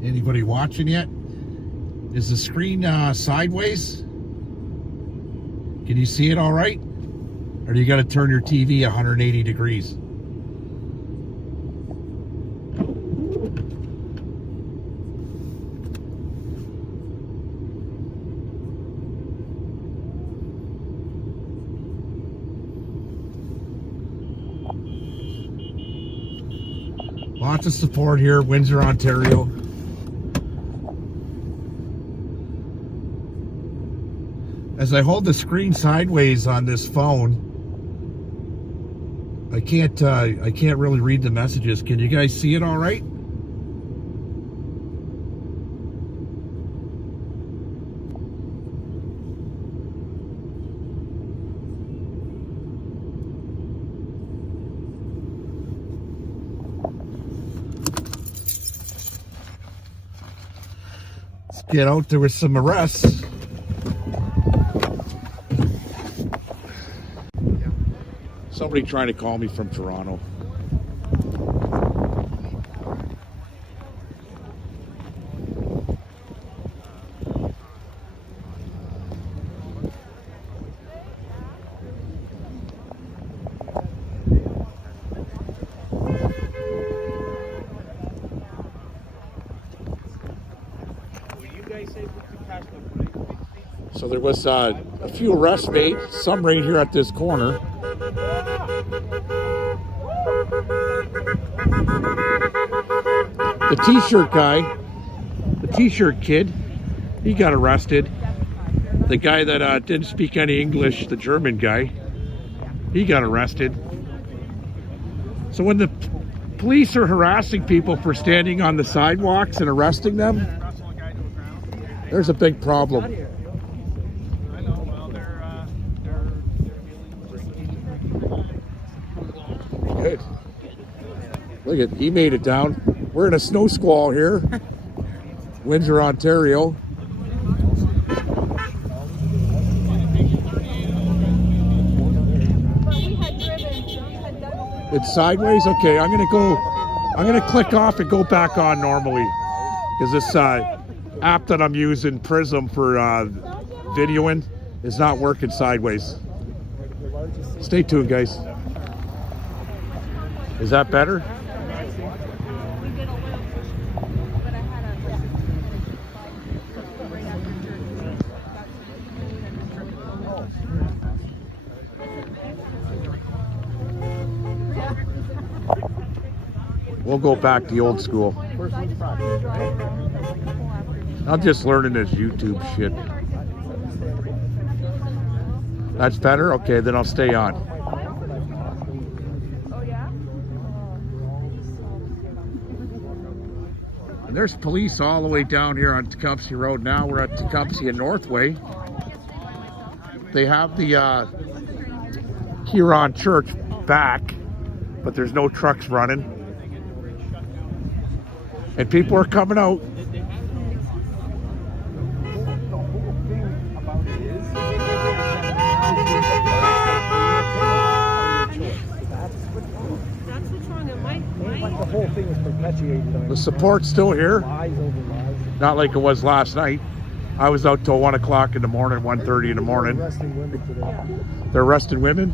Anybody watching yet? Is the screen sideways? Can you see it all right? Or do you got to turn your TV 180 degrees? Lots of support here, Windsor, Ontario. As I hold the screen sideways on this phone, I can't really read the messages. Can you guys see it all right? Let's get out. There was some arrests. Somebody trying to call me from Toronto. So there was a few arrests made, some right here at this corner. The t-shirt guy, the t-shirt kid, he got arrested. The guy that didn't speak any English, the German guy, he got arrested. So when the police are harassing people for standing on the sidewalks and arresting them, there's a big problem. Good. Look at, he made it down. We're in a snow squall here, Windsor, Ontario. It's sideways? Okay, I'm gonna click off and go back on normally. Because this app that I'm using, Prism, for videoing is not working sideways. Stay tuned, guys. Is that better? We'll go back to the old school. I'm just learning this YouTube shit. That's better? Okay, then I'll stay on. And there's police all the way down here on Tecumseh Road. Now we're at Tecumseh and Northway. They have the Huron Church back, but there's no trucks running. And people are coming out. The whole thing was perpetuated. The support's still here. Not like it was last night. I was out till 1 o'clock in the morning, 1:30 in the morning. They're arresting women today. They're arresting women?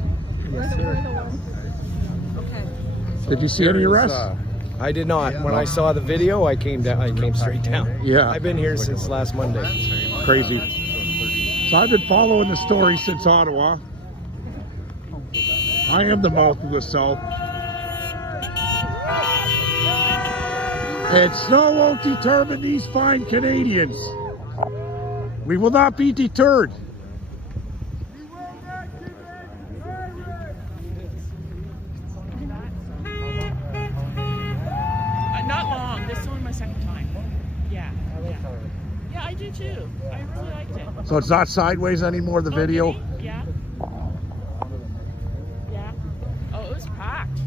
Yes, sir. Did you see any arrests? I did not. When I saw the video, I came straight down. Yeah. I've been here since last Monday. Crazy. So I've been following the story since Ottawa. I am the mouth of the South. And snow won't determine these fine Canadians. We will not be deterred. Not long. This is only my second time. Yeah. Yeah, I do too. I really liked it. So it's not sideways anymore, the video? Really? Yeah. Yeah. Oh, it was packed.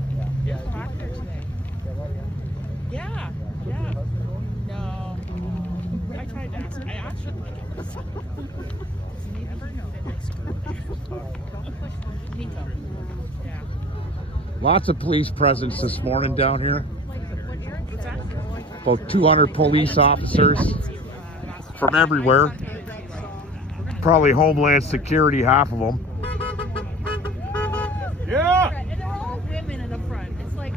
It was packed there today. Yeah. Yeah. No. I tried to ask. I actually like it was. Never know. Nico. Yeah. Lots of police presence this morning down here. What's that? About 200 police officers from everywhere. Probably Homeland Security, half of them. Yeah! And they're all women in the front. It's like,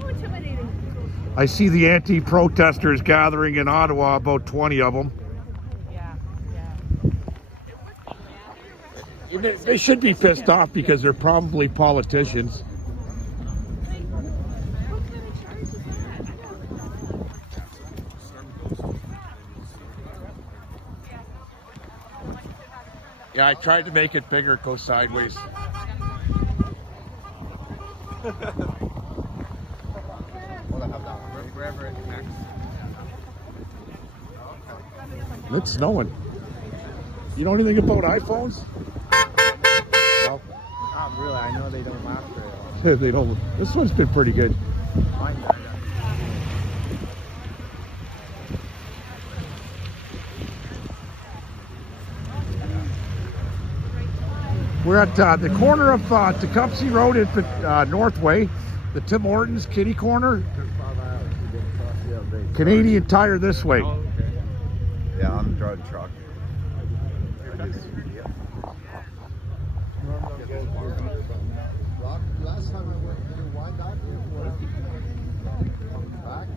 how intimidating. I see the anti-protesters gathering in Ottawa, about 20 of them. They should be pissed off because they're probably politicians. Yeah, I tried to make it bigger, go sideways. It's snowing. You know anything about iPhones? Well, not really. I know they don't last very long. They don't. This one's been pretty good. Mine died. We're at the corner of Tecumseh Road in Northway, the Tim Hortons Kitty Corner. Canadian Tire this way. Oh, okay. Yeah, on the drug truck. Last time I went through, why not back?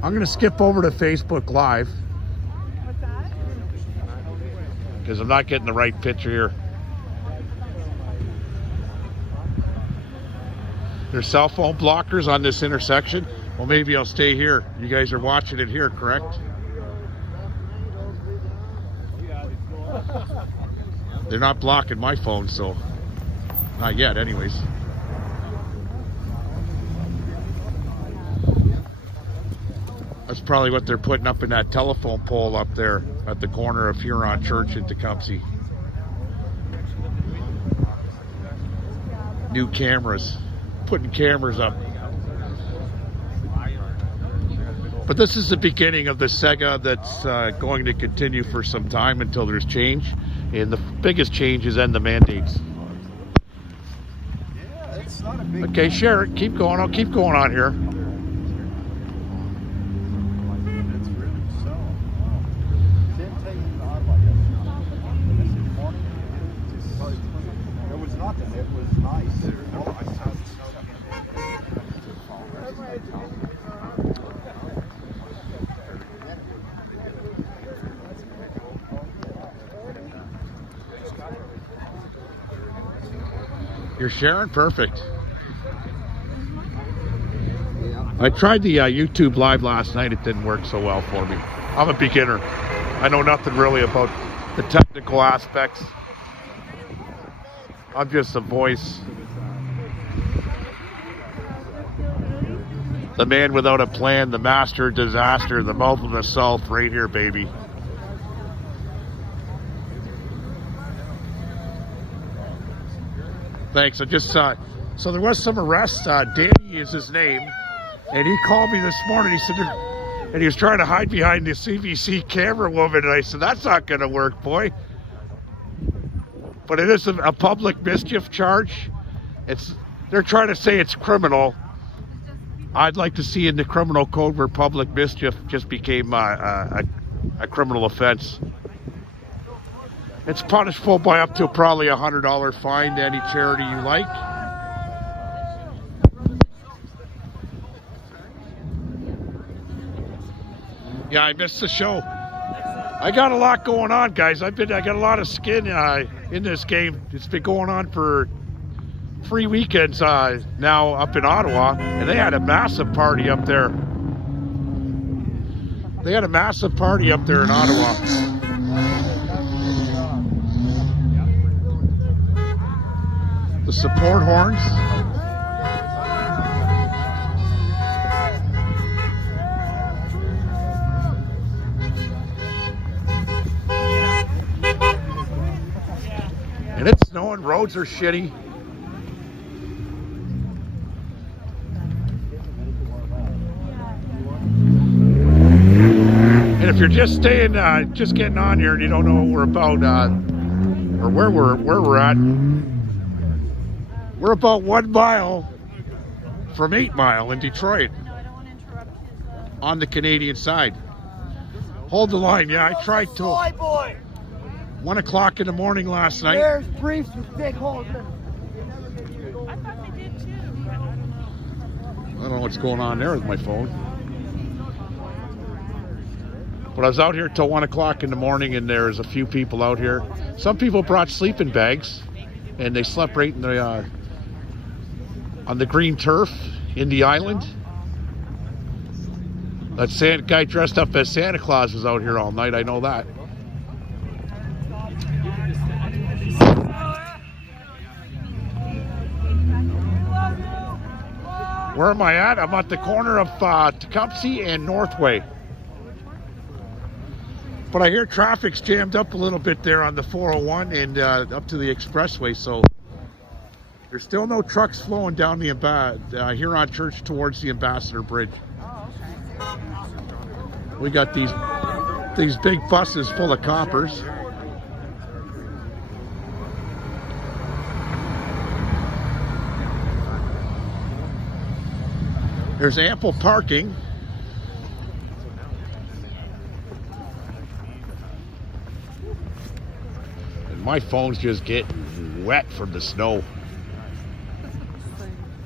I'm going to skip over to Facebook Live What's that? because I'm not getting the right picture here. There's cell phone blockers on this intersection. Well, maybe I'll stay here. You guys are watching it here, correct? They're not blocking my phone, so not yet anyways. That's probably what they're putting up in that telephone pole up there at the corner of Huron Church in Tecumseh. New cameras. Putting cameras up. But this is the beginning of the saga that's going to continue for some time until there's change. And the biggest change is end the mandates. Okay, share it. Keep going. I'll keep going on here. It was nothing. It was nice. You're sharing? Perfect. I tried the YouTube Live last night. It didn't work so well for me. I'm a beginner. I know nothing really about the technical aspects. I'm just a voice. The man without a plan, the master of disaster, the mouth of the south, right here, baby. Thanks. I just saw. So there was some arrests. Danny is his name, and he called me this morning. He said, and he was trying to hide behind the CBC camera woman, and I said, "That's not going to work, boy." But it is a public mischief charge. They're trying to say it's criminal. I'd like to see in the criminal code where public mischief just became a criminal offense. It's punishable by up to probably $100 fine to any charity you like. Yeah, I missed the show. I got a lot going on, guys. I got a lot of skin in this game. It's been going on for free weekends now up in Ottawa, and they had a massive party up there. They had a massive party up there in Ottawa. The support horns. And it's snowing, roads are shitty. And if you're just staying, just getting on here and you don't know what we're about, or where we're at, we're about 1 mile from 8 Mile in Detroit, on the Canadian side. Hold the line, yeah, I tried to. 1 o'clock in the morning last night. There's briefs with big holes. I thought they did too, but I don't know. I don't know what's going on there with my phone. But I was out here till 1 o'clock in the morning, and there's a few people out here. Some people brought sleeping bags, and they slept right in the on the green turf in the island. That guy dressed up as Santa Claus was out here all night. I know that. Where am I at? I'm at the corner of Tecumseh and Northway. But I hear traffic's jammed up a little bit there on the 401 and up to the expressway, so there's still no trucks flowing down the Huron Church towards the Ambassador Bridge. We got these big buses full of coppers. There's ample parking. And my phone's just getting wet from the snow.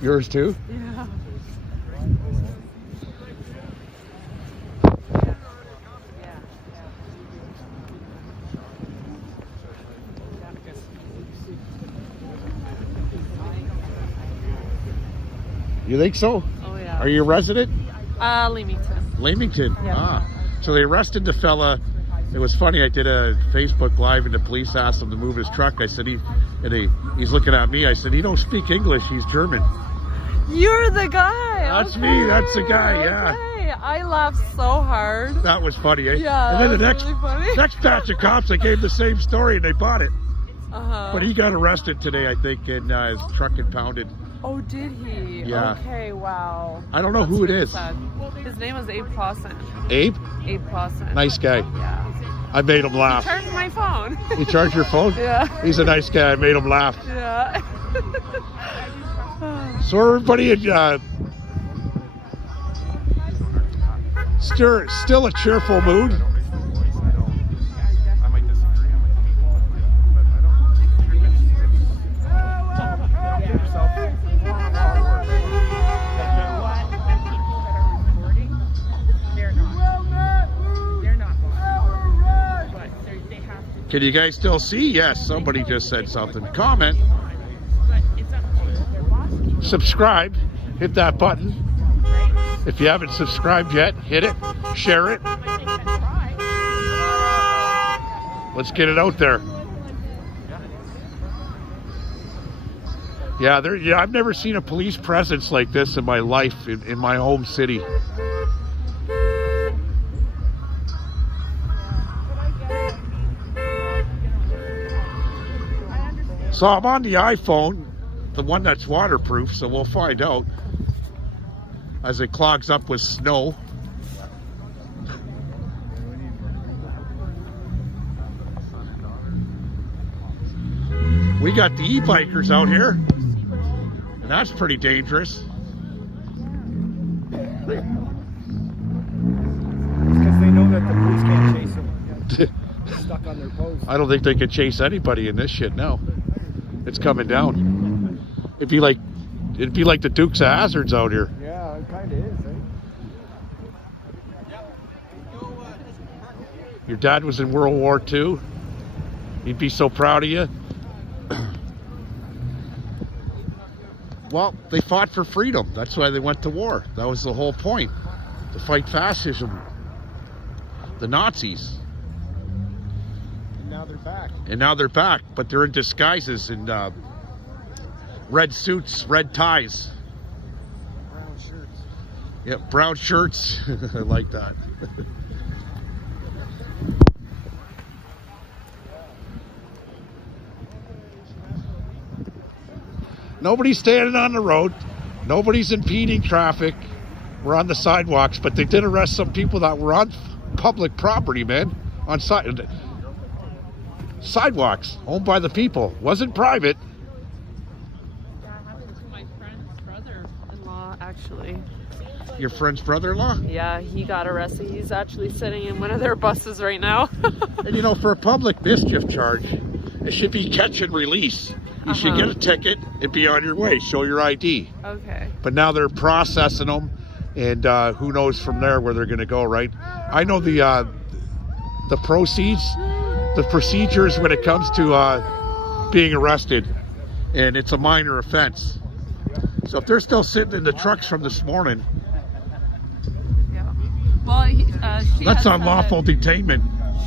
Yours too? Yeah. You think so? Oh yeah. Are you a resident? Leamington. Leamington? Yeah. Ah. So they arrested the fella. It was funny, I did a Facebook Live and the police asked him to move his truck. I said, he's looking at me. I said, he don't speak English, he's German. You're the guy. That's me, that's the guy, yeah. Okay. I laughed so hard. That was funny, eh? Yeah, And then the that next, was really funny. next batch of cops, they gave the same story and they bought it. Uh-huh. But he got arrested today, I think, and his truck impounded. Oh, did he? Yeah. Okay, wow. I don't know who it really is. sad. His name was Abe Clausen. Abe? Abe Clausen. Nice guy. Yeah. I made him laugh. Charged my phone. You charge your phone? Yeah. He's a nice guy. I made him laugh. Yeah. So everybody in still a cheerful mood. I might disagree. Can you guys still see? Yes, somebody just said something. Comment. Subscribe. Hit that button. If you haven't subscribed yet, hit it. Share it. Let's get it out there. Yeah, I've never seen a police presence like this in my life in my home city. So I'm on the iPhone, the one that's waterproof, so we'll find out as it clogs up with snow. We got the e-bikers out here, and that's pretty dangerous. Because they know that the police can't chase them. Stuck on their post. I don't think they could chase anybody in this shit now. It's coming down. It'd be like the Dukes of Hazzards out here. Yeah, it kind of is, eh? Your dad was in World War II. He'd be so proud of you. Well, they fought for freedom. That's why they went to war. That was the whole point, to fight fascism, the Nazis. And now they're back. And now they're back, but they're in disguises in red suits, red ties. Brown shirts. Yep, brown shirts. I like that. Nobody's standing on the road. Nobody's impeding traffic. We're on the sidewalks, but they did arrest some people that were on public property, man. On sidewalks, owned by the people. Wasn't private. That happened to my friend's brother-in-law, actually. Your friend's brother-in-law? Yeah, he got arrested. He's actually sitting in one of their buses right now. And you know, for a public mischief charge, it should be catch and release. You should get a ticket and be on your way. Show your ID. Okay. But now they're processing them, and who knows from there where they're going to go, right? I know the procedures when it comes to being arrested, and it's a minor offense. So if they're still sitting in the trucks from this morning, Yeah. Well, she that's had unlawful said detainment.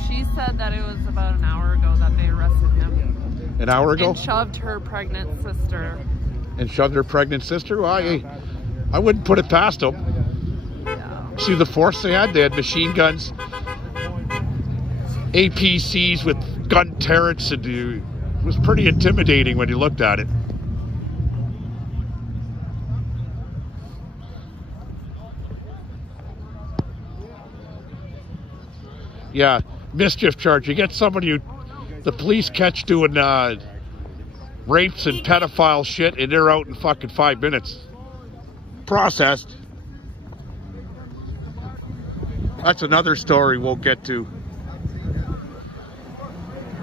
she said that it was about an hour ago that they arrested him. An hour ago? And shoved her pregnant sister. And shoved her pregnant sister? Well, I wouldn't put it past them. Yeah. See the force they had? They had machine guns, APCs with gun turrets, and it was pretty intimidating when you looked at it. Yeah, mischief charge. You get somebody the police catch doing rapes and pedophile shit, and they're out in fucking 5 minutes. Processed. That's another story we'll get to.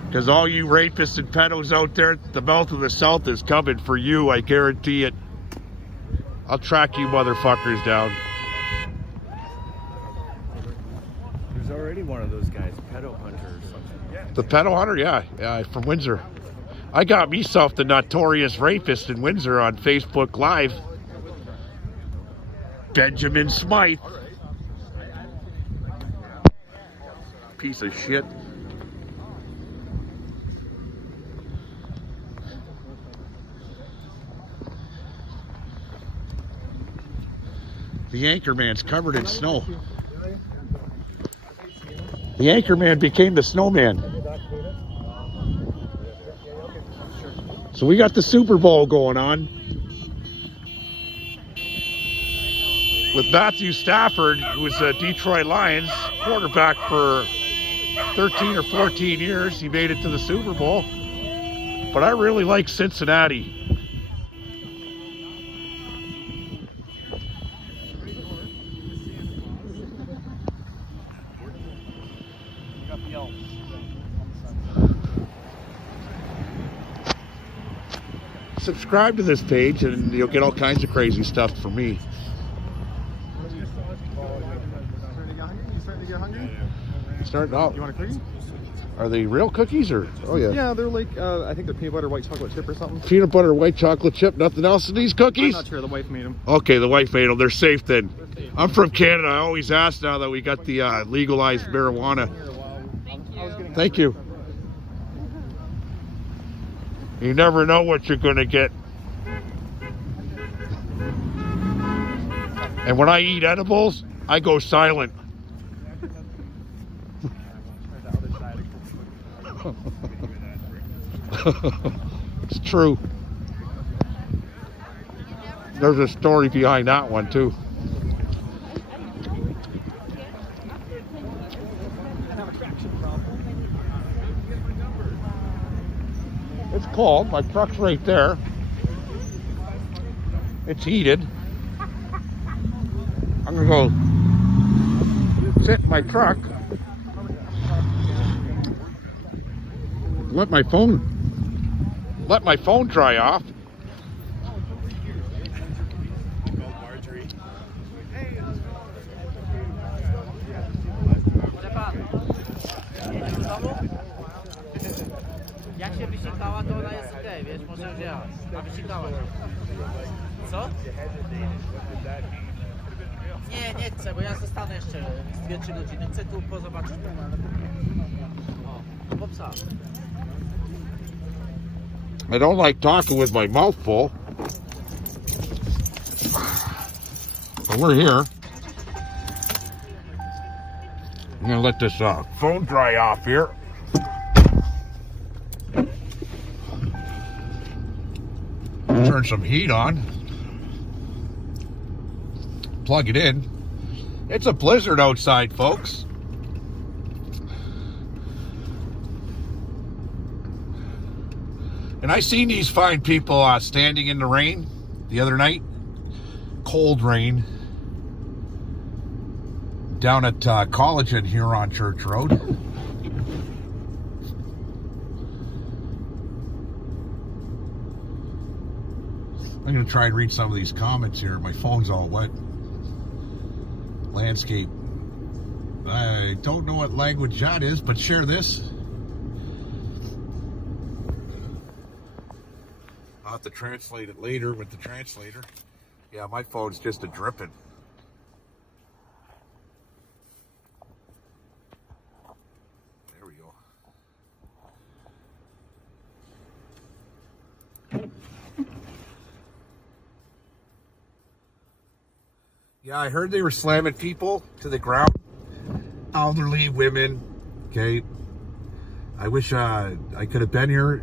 Because all you rapists and pedos out there, the mouth of the South is coming for you, I guarantee it. I'll track you motherfuckers down. There's already one of those guys, pedo hunter or something. The pedo hunter? Yeah, from Windsor. I got myself the notorious rapist in Windsor on Facebook Live. Benjamin Smythe. Piece of shit. The Anchorman's covered in snow. The Anchorman became the snowman. So we got the Super Bowl going on with Matthew Stafford, who was a Detroit Lions quarterback for 13 or 14 years. He made it to the Super Bowl. But I really like Cincinnati. Subscribe to this page and you'll get all kinds of crazy stuff from me. You starting to get hungry? Starting out. You want a cookie? Are they real cookies or? Oh yeah. Yeah, they're like, I think they're peanut butter white chocolate chip or something. Peanut butter, white chocolate chip, nothing else in these cookies? I'm not sure, the wife made them. Okay, the wife made them. They're safe then. I'm from Canada. I always ask now that we got the legalized marijuana. Thank you. You never know what you're going to get. And when I eat edibles, I go silent. It's true. There's a story behind that one too. It's cold. My truck's right there. It's heated. I'm gonna go sit in my truck. Let my phone dry off. Jak się wysikała, to ona jest okej, wiesz, może wziąć. A wysikała się. Co? You hesitated. What did that mean? Nie chcę, bo ja zostanę jeszcze 2-3 godziny. Chcę tu pozobaczyć. O, po psa. I don't like talking with my mouth full. But we're here. I'm gonna let this phone dry off here. Turn some heat on. Plug it in. It's a blizzard outside, folks. And I seen these fine people standing in the rain the other night. Cold rain. Down at College and Huron Church Road. I'm going to try and read some of these comments here. My phone's all wet. Landscape. I don't know what language that is, but share this. I'll have to translate it later with the translator. Yeah, my phone's just a dripping. There we go. Yeah, I heard they were slamming people to the ground. Elderly women. Okay. I wish I could have been here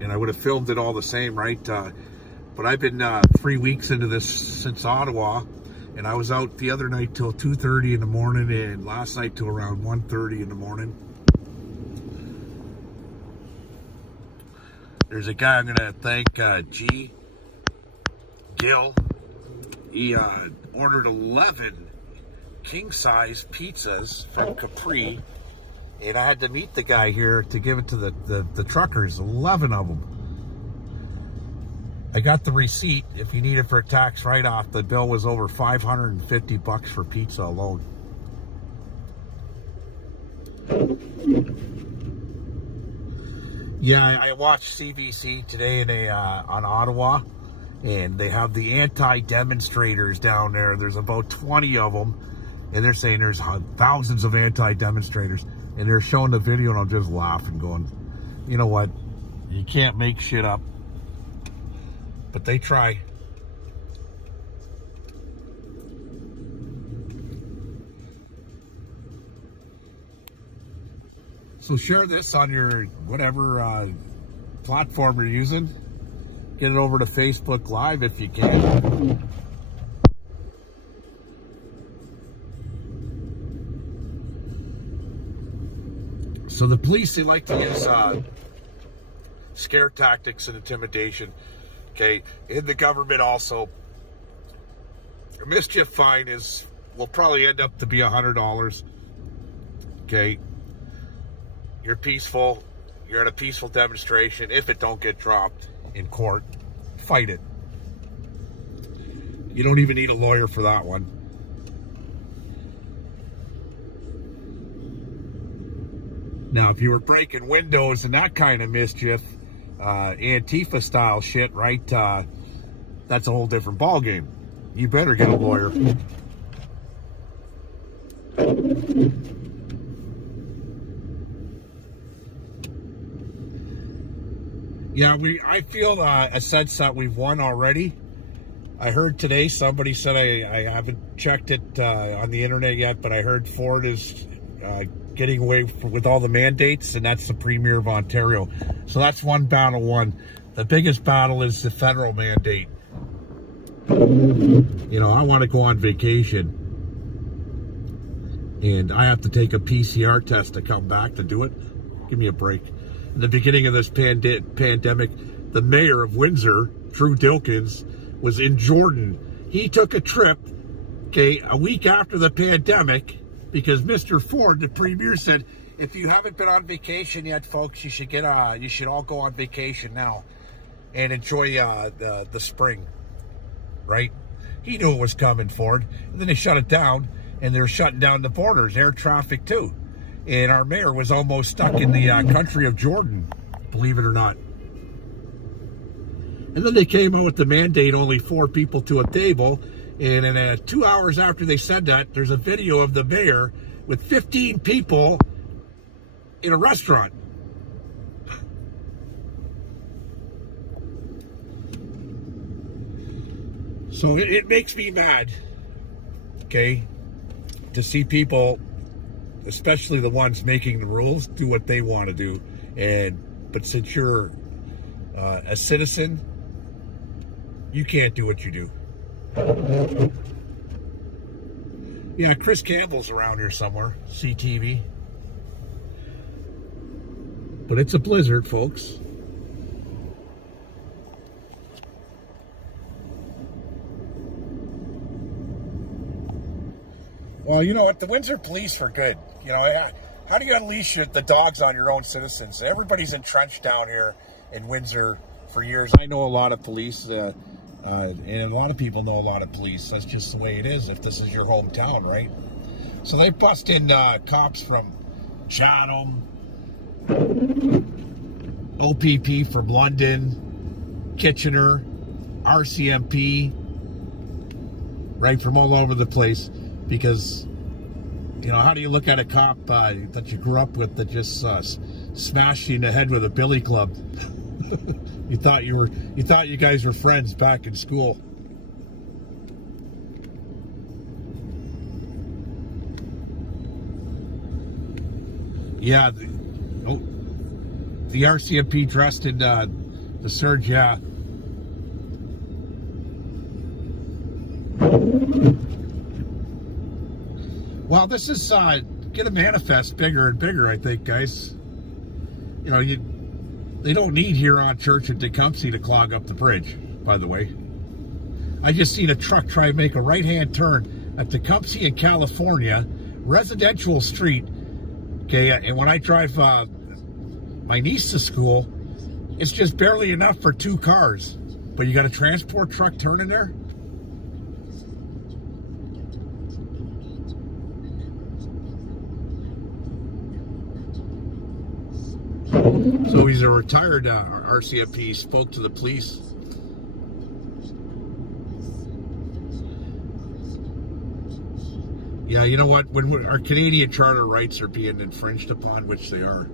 and I would have filmed it all the same, right? But I've been 3 weeks into this since Ottawa, and I was out the other night till 2:30 in the morning, and last night till around 1:30 in the morning. There's a guy I'm gonna thank, G. Gill. He ordered 11 king-size pizzas from Capri, and I had to meet the guy here to give it to the truckers, 11 of them. I got the receipt. If you need it for a tax write-off, the bill was over $550 for pizza alone. Yeah, I watched CBC today on Ottawa, and they have the anti-demonstrators down there. There's about 20 of them, and they're saying there's thousands of anti-demonstrators, and they're showing the video, and I'm just laughing, going, you know what? You can't make shit up. But they try. So share this on your whatever platform you're using. Get it over to Facebook Live if you can. So the police, they like to use scare tactics and intimidation. Okay, in the government also. A mischief fine will probably end up to be $100. Okay, you're peaceful. You're at a peaceful demonstration. If it don't get dropped in court, fight it. You don't even need a lawyer for that one. Now, if you were breaking windows and that kind of mischief, Antifa style shit, right? That's a whole different ball game. You better get a lawyer. Yeah, I feel a sense that we've won already. I heard today somebody said, I haven't checked it on the internet yet, but I heard Ford is getting away with all the mandates, and that's the Premier of Ontario. So that's one battle won. The biggest battle is the federal mandate. You know, I want to go on vacation, and I have to take a PCR test to come back to do it. Give me a break. In the beginning of this pandemic, the mayor of Windsor, Drew Dilkins, was in Jordan. He took a trip, okay, a week after the pandemic, because Mr. Ford, the premier, said, if you haven't been on vacation yet, folks, you should all go on vacation now and enjoy the spring, right? He knew it was coming, Ford. And then they shut it down, and they're shutting down the borders, air traffic too. And our mayor was almost stuck in the country of Jordan, believe it or not. And then they came out with the mandate, only 4 people to a table. And in 2 hours after they said that, there's a video of the mayor with 15 people in a restaurant. So it makes me mad, okay, to see people, especially the ones making the rules, do what they want to do. But since you're a citizen, you can't do what you do. Yeah, Chris Campbell's around here somewhere, CTV. But it's a blizzard, folks. Well, you know what? The Windsor police were good. You know, how do you unleash the dogs on your own citizens? Everybody's entrenched down here in Windsor for years. I know a lot of police, and a lot of people know a lot of police. That's just the way it is if this is your hometown, right? So they bust in cops from Chatham, OPP from London, Kitchener, RCMP, right, from all over the place. Because, you know, how do you look at a cop that you grew up with that just smashed you in the head with a billy club? you thought you guys were friends back in school. Yeah, the RCMP dressed in the surge, yeah. Well, this is gonna manifest bigger and bigger, I think, guys. You know, they don't need Huron Church at Tecumseh to clog up the bridge, by the way. I just seen a truck try to make a right-hand turn at Tecumseh in California, residential street. Okay, and when I drive my niece to school, it's just barely enough for 2 cars. But you got a transport truck turning there? So he's a retired RCMP, spoke to the police. Yeah, you know what? When our Canadian charter rights are being infringed upon, which they are,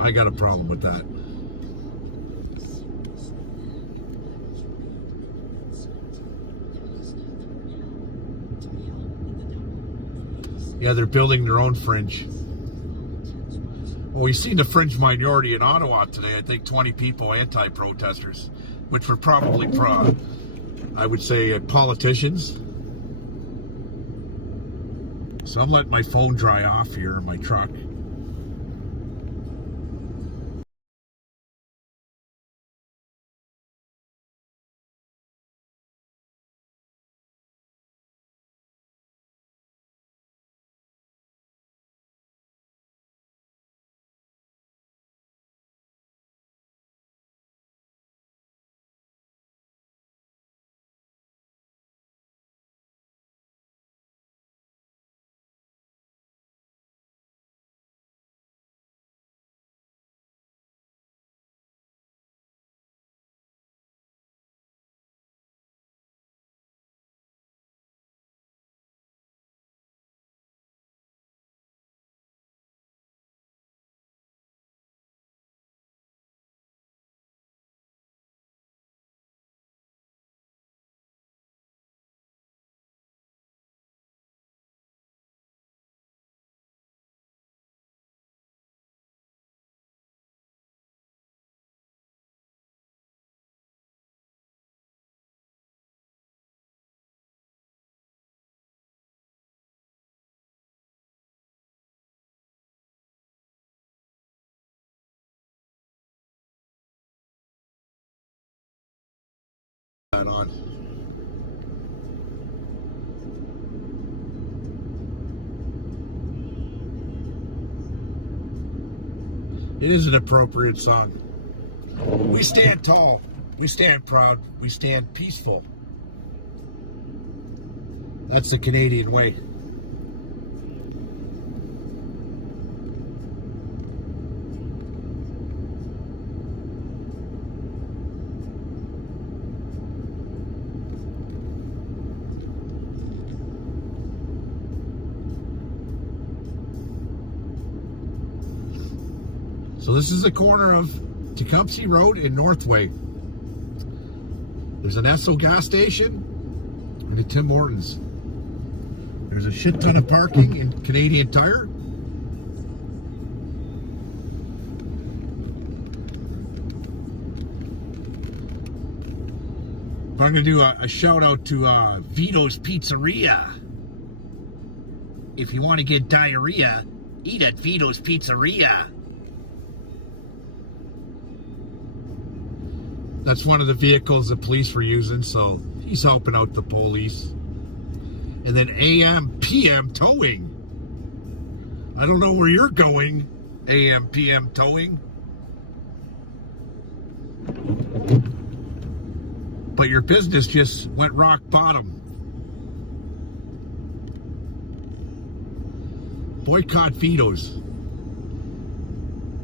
I got a problem with that. Yeah, they're building their own fringe. Well, we've seen the fringe minority in Ottawa today. I think 20 people, anti-protesters, which were probably, I would say, politicians. So I'm letting my phone dry off here in my truck. On. It is an appropriate song. We stand tall, we stand proud, we stand peaceful. That's the Canadian way. So this is the corner of Tecumseh Road and Northway. There's an Esso gas station and a Tim Hortons. There's a shit ton of parking in Canadian Tire. But I'm going to do a shout out to Vito's Pizzeria. If you want to get diarrhea, eat at Vito's Pizzeria. That's one of the vehicles the police were using, so he's helping out the police. And then AM, PM towing. I don't know where you're going, AM, PM towing. But your business just went rock bottom. Boycott Vito's.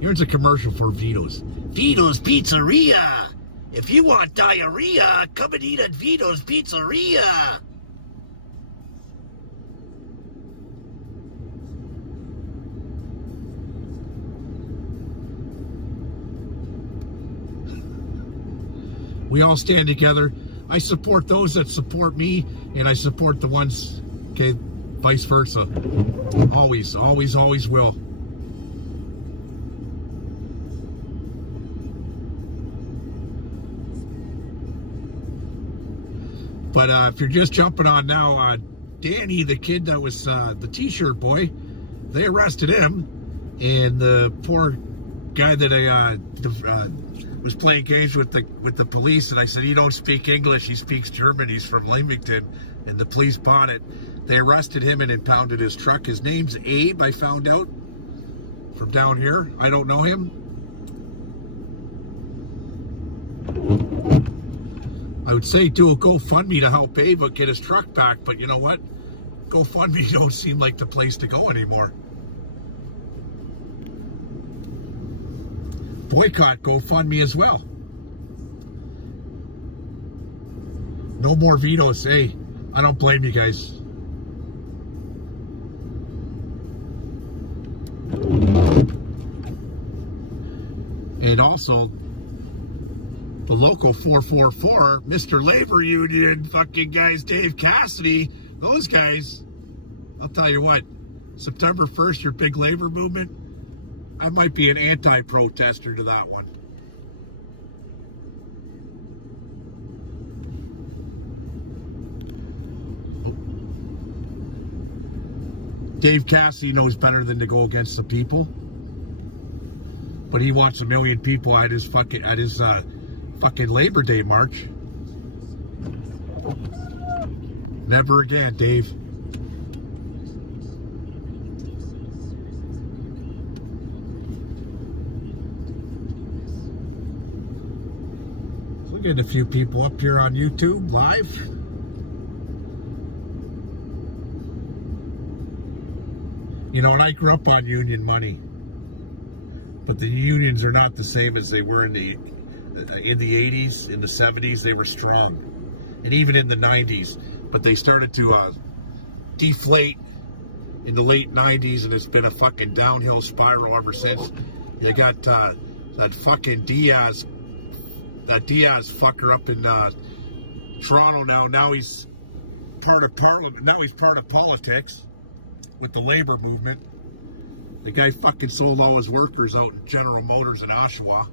Here's a commercial for Vito's. Vito's Pizzeria. If you want diarrhea, come and eat at Vito's Pizzeria. We all stand together. I support those that support me, and I support the ones, okay, vice versa. Always, always, always will. But if you're just jumping on now, Danny, the kid that was the t-shirt boy, they arrested him, and the poor guy that I was playing games with the police, and I said, he don't speak English, he speaks German, he's from Leamington, and the police bought it. They arrested him and impounded his truck. His name's Abe, I found out, from down here. I don't know him. I would say do a GoFundMe to help Abe get his truck back, but you know what? GoFundMe don't seem like the place to go anymore. Boycott GoFundMe as well. No more Vito's. Hey, I don't blame you guys. And also, the local 444, Mr. Labor Union fucking guys, Dave Cassidy, those guys, I'll tell you what, September 1st, your big labor movement, I might be an anti-protester to that one. Dave Cassidy knows better than to go against the people, but he wants 1 million people at his fucking Labor Day march. Never again, Dave. We're getting a few people up here on YouTube live. You know, and I grew up on union money, but the unions are not the same as they were in the 80s, in the 70s. They were strong, and even in the 90s, but they started to deflate in the late 90s, and it's been a fucking downhill spiral ever since. You got that fucking Diaz fucker up in Toronto now. Now he's part of Parliament. Now he's part of politics with the labor movement. The guy fucking sold all his workers out in General Motors in Oshawa.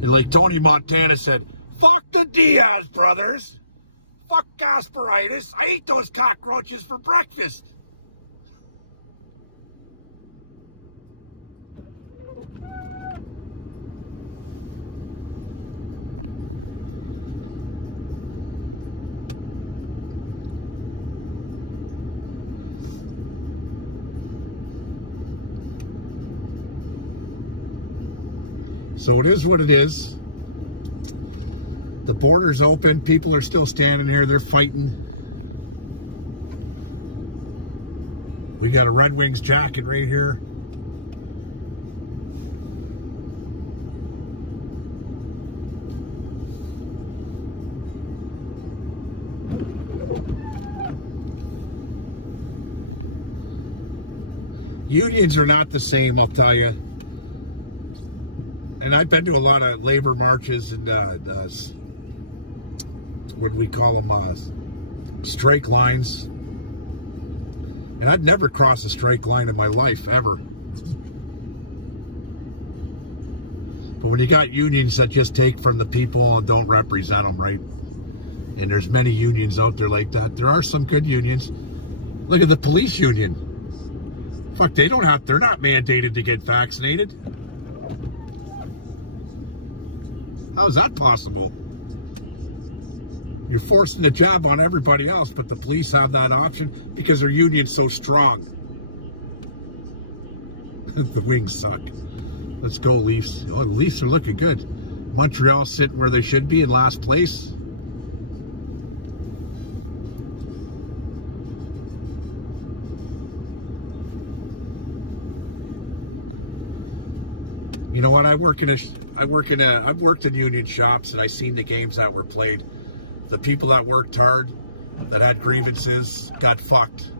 And like Tony Montana said, fuck the Diaz brothers. Fuck gasperitis. I ate those cockroaches for breakfast. So it is what it is. The border's open. People are still standing here. They're fighting. We got a Red Wings jacket right here. Unions are not the same, I'll tell you. And I've been to a lot of labor marches and what do we call them? Strike lines. And I'd never crossed a strike line in my life, ever. But when you got unions that just take from the people and don't represent them, right? And there's many unions out there like that. There are some good unions. Look at the police union. Fuck, they're not mandated to get vaccinated. How is that possible? You're forcing the job on everybody else, but the police have that option because their union's so strong. The Wings suck. Let's go, Leafs. Oh, the Leafs are looking good. Montreal sitting where they should be in last place. You know what? I've worked in union shops and I seen the games that were played. The people that worked hard, that had grievances, got fucked.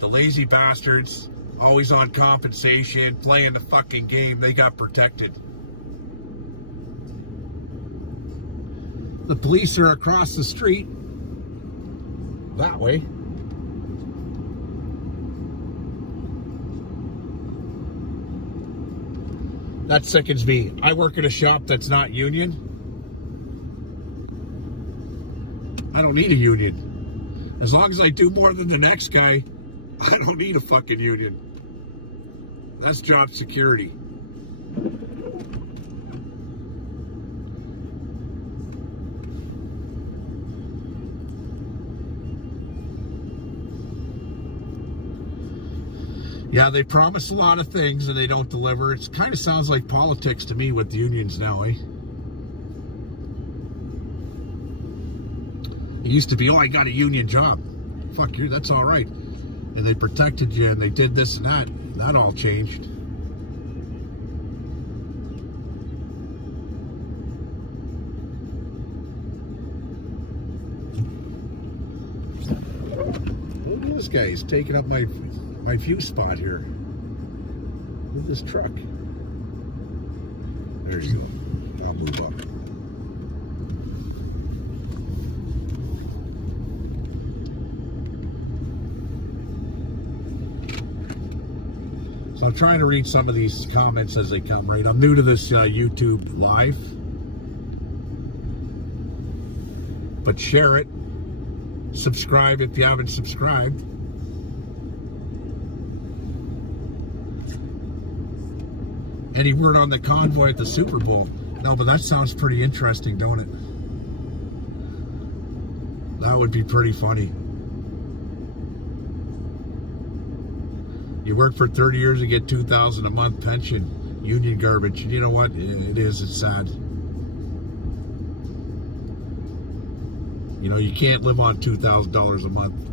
The lazy bastards, always on compensation, playing the fucking game, they got protected. The police are across the street. That way. That sickens me. I work in a shop that's not union. I don't need a union. As long as I do more than the next guy, I don't need a fucking union. That's job security. Yeah, they promise a lot of things and they don't deliver. It kind of sounds like politics to me with the unions now, eh? It used to be, oh, I got a union job. Fuck you, that's all right. And they protected you and they did this and that. That all changed. Look at this guy, he's taking up my view spot here. Look at this truck. There you go. I'll move up. So I'm trying to read some of these comments as they come, right? I'm new to this YouTube live. But share it. Subscribe if you haven't subscribed. Any word on the convoy at the Super Bowl? No, but that sounds pretty interesting, don't it? That would be pretty funny. You work for 30 years and get $2,000 a month pension. Union garbage. And you know what? It is. It's sad. You know, you can't live on $2,000 a month.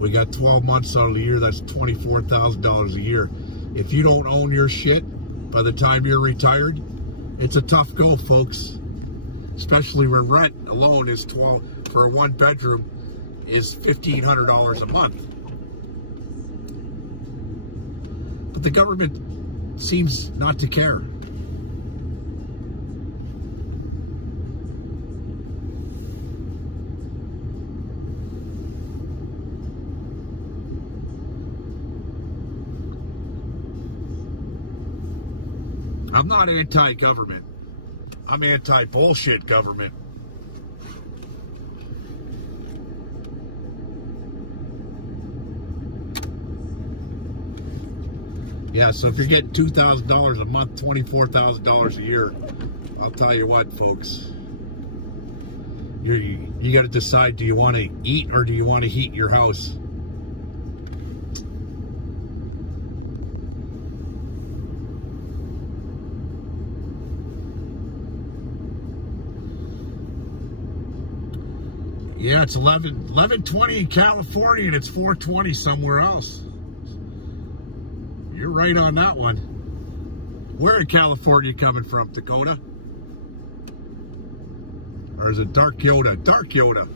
We got 12 months out of the year. That's $24,000 a year. If you don't own your shit by the time you're retired, it's a tough go, folks. Especially when rent alone is for a one bedroom is $1,500 a month. But the government seems not to care. I'm not anti-government. I'm anti-bullshit government. Yeah, so if you're getting $2,000 a month, $24,000 a year, I'll tell you what, folks. You got to decide, do you want to eat or do you want to heat your house? Yeah, it's 11:20 in California and it's 4:20 somewhere else. You're right on that one. Where in California coming from? Dakota? Or is it Dark Yoda? Dark Yoda.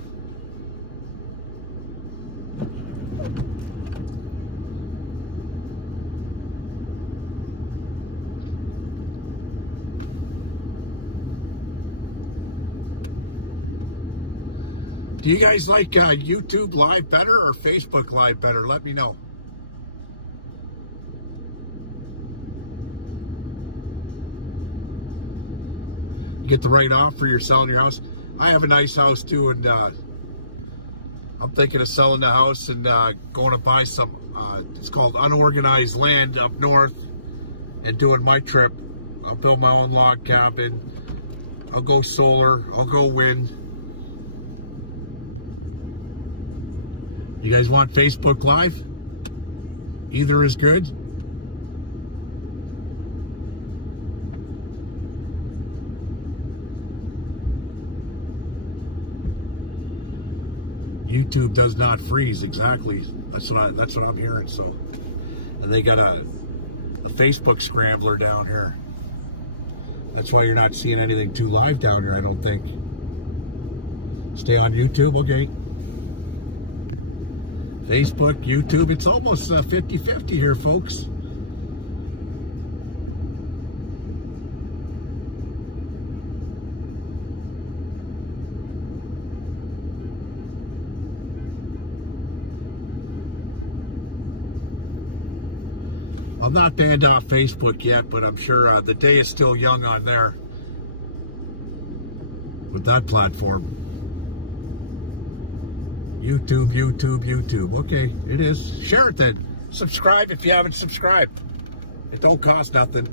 Do you guys like YouTube Live better or Facebook Live better? Let me know. You get the right offer, you're selling your house. I have a nice house too, and I'm thinking of selling the house and going to buy some, it's called unorganized land up north, and doing my trip. I'll build my own log cabin. I'll go solar, I'll go wind. You guys want Facebook Live? Either is good. YouTube does not freeze, exactly. That's what I'm hearing. So, and they got a Facebook scrambler down here. That's why you're not seeing anything too live down here, I don't think. Stay on YouTube, okay. Facebook, YouTube, it's almost 50-50 here, folks. I'm not banned off Facebook yet, but I'm sure the day is still young on there with that platform. YouTube, YouTube, YouTube. Okay, it is. Share it then. Subscribe if you haven't subscribed. It don't cost nothing.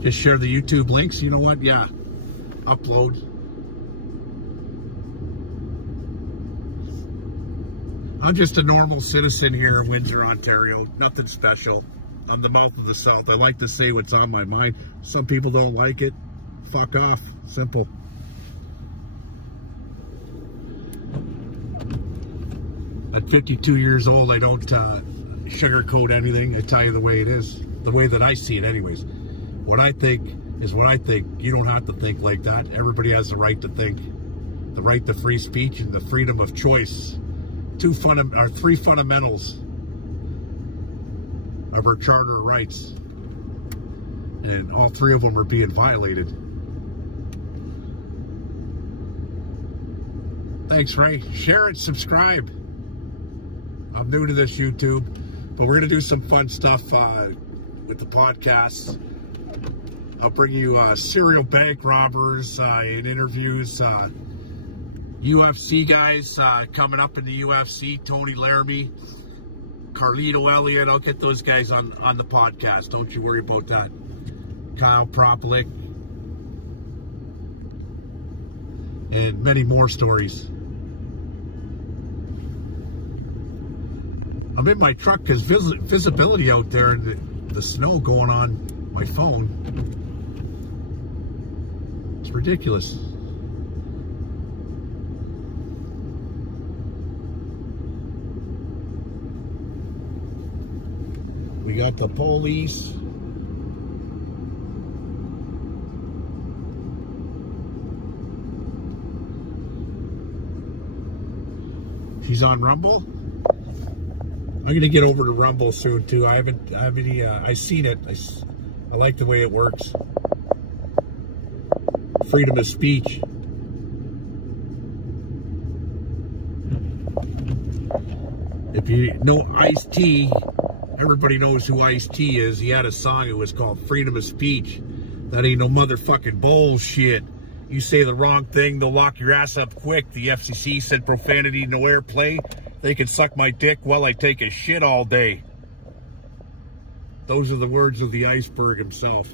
Just share the YouTube links. You know what? Yeah. Upload. I'm just a normal citizen here in Windsor, Ontario. Nothing special. I'm the mouth of the South. I like to say what's on my mind. Some people don't like it. Fuck off. Simple. At 52 years old, I don't sugarcoat anything. I tell you the way it is. The way that I see it anyways. What I think is what I think. You don't have to think like that. Everybody has the right to think. The right to free speech and the freedom of choice. Three fundamentals of our Charter of Rights, and all three of them are being violated. Thanks, Ray. Share it, subscribe. I'm new to this YouTube, but we're gonna do some fun stuff with the podcasts. I'll bring you serial bank robbers and interviews. UFC guys coming up in the UFC, Tony Laramie, Carlito Elliott. I'll get those guys on the podcast. Don't you worry about that. Kyle Propalik. And many more stories. I'm in my truck because visibility out there and the snow going on my phone. It's ridiculous. We got the police. She's on Rumble. I'm gonna get over to Rumble soon too. I seen it. I like the way it works. Freedom of speech. If you know Ice-T, everybody knows who Ice-T is. He had a song, it was called Freedom of Speech. That ain't no motherfucking bullshit. You say the wrong thing, they'll lock your ass up quick. The FCC said profanity, no airplay. They can suck my dick while I take a shit all day. Those are the words of the iceberg himself.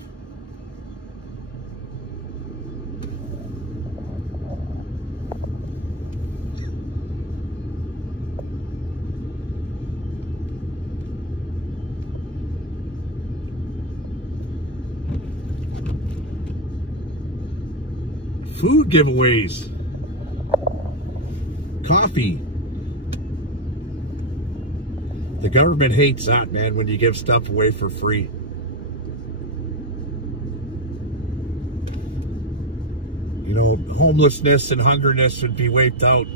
Food giveaways. Coffee. The government hates that, man, when you give stuff away for free. You know, homelessness and hungerness would be wiped out.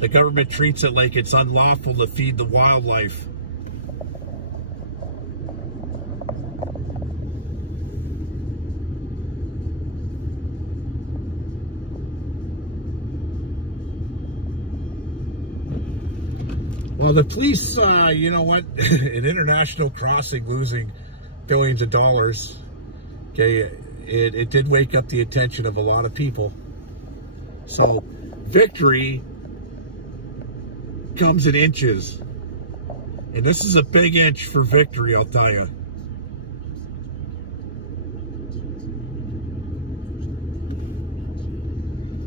The government treats it like it's unlawful to feed the wildlife. Well, the police, you know what? An international crossing losing billions of dollars. Okay, it did wake up the attention of a lot of people. So, victory comes in inches. And this is a big inch for victory, I'll tell you.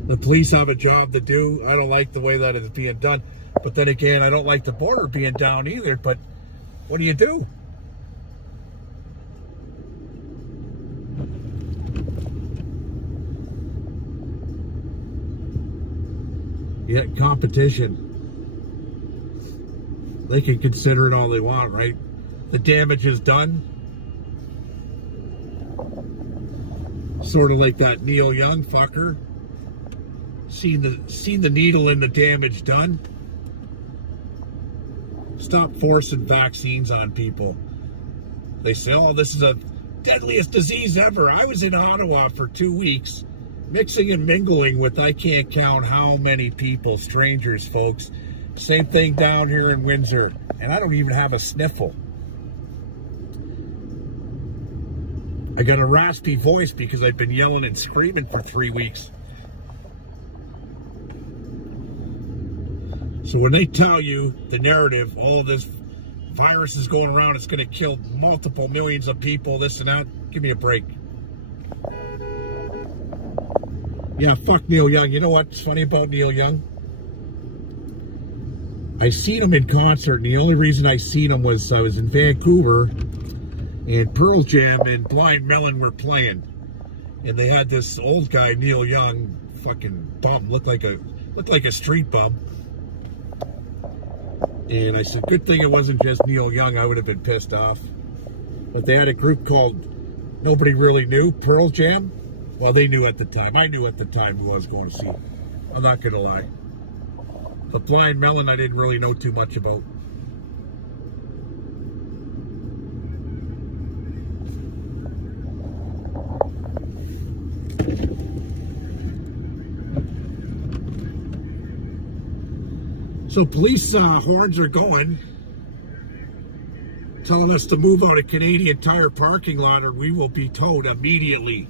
The police have a job to do. I don't like the way that it's being done. But then again, I don't like the border being down either. But what do you do? You get competition. They can consider it all they want, right? The damage is done. Sort of like that Neil Young fucker. Seen the needle in the damage done. Stop forcing vaccines on people. They say, oh, this is the deadliest disease ever. I was in Ottawa for 2 weeks, mixing and mingling with I can't count how many people, strangers, folks. Same thing down here in Windsor. And I don't even have a sniffle. I got a raspy voice because I've been yelling and screaming for 3 weeks. So when they tell you the narrative, all this virus is going around, it's going to kill multiple millions of people, this and that, give me a break. Yeah, fuck Neil Young. You know what's funny about Neil Young? I seen him in concert, and the only reason I seen him was I was in Vancouver, and Pearl Jam and Blind Melon were playing. And they had this old guy, Neil Young, fucking bum, looked like a street bum. And I said, good thing it wasn't just Neil Young, I would have been pissed off. But they had a group called Nobody Really Knew, Pearl Jam. Well, they knew at the time. I knew at the time who I was going to see. I'm not going to lie. But Blind Melon, I didn't really know too much about. So police horns are going, telling us to move out of Canadian Tire parking lot or we will be towed immediately.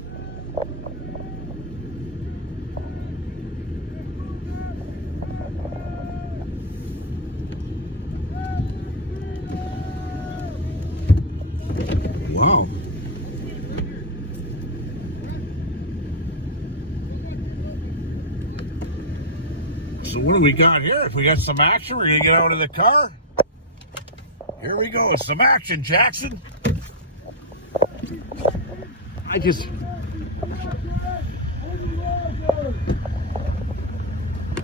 Wow. So what do we got here? If we got some action, we're gonna get out of the car. Here we go, some action, Jackson.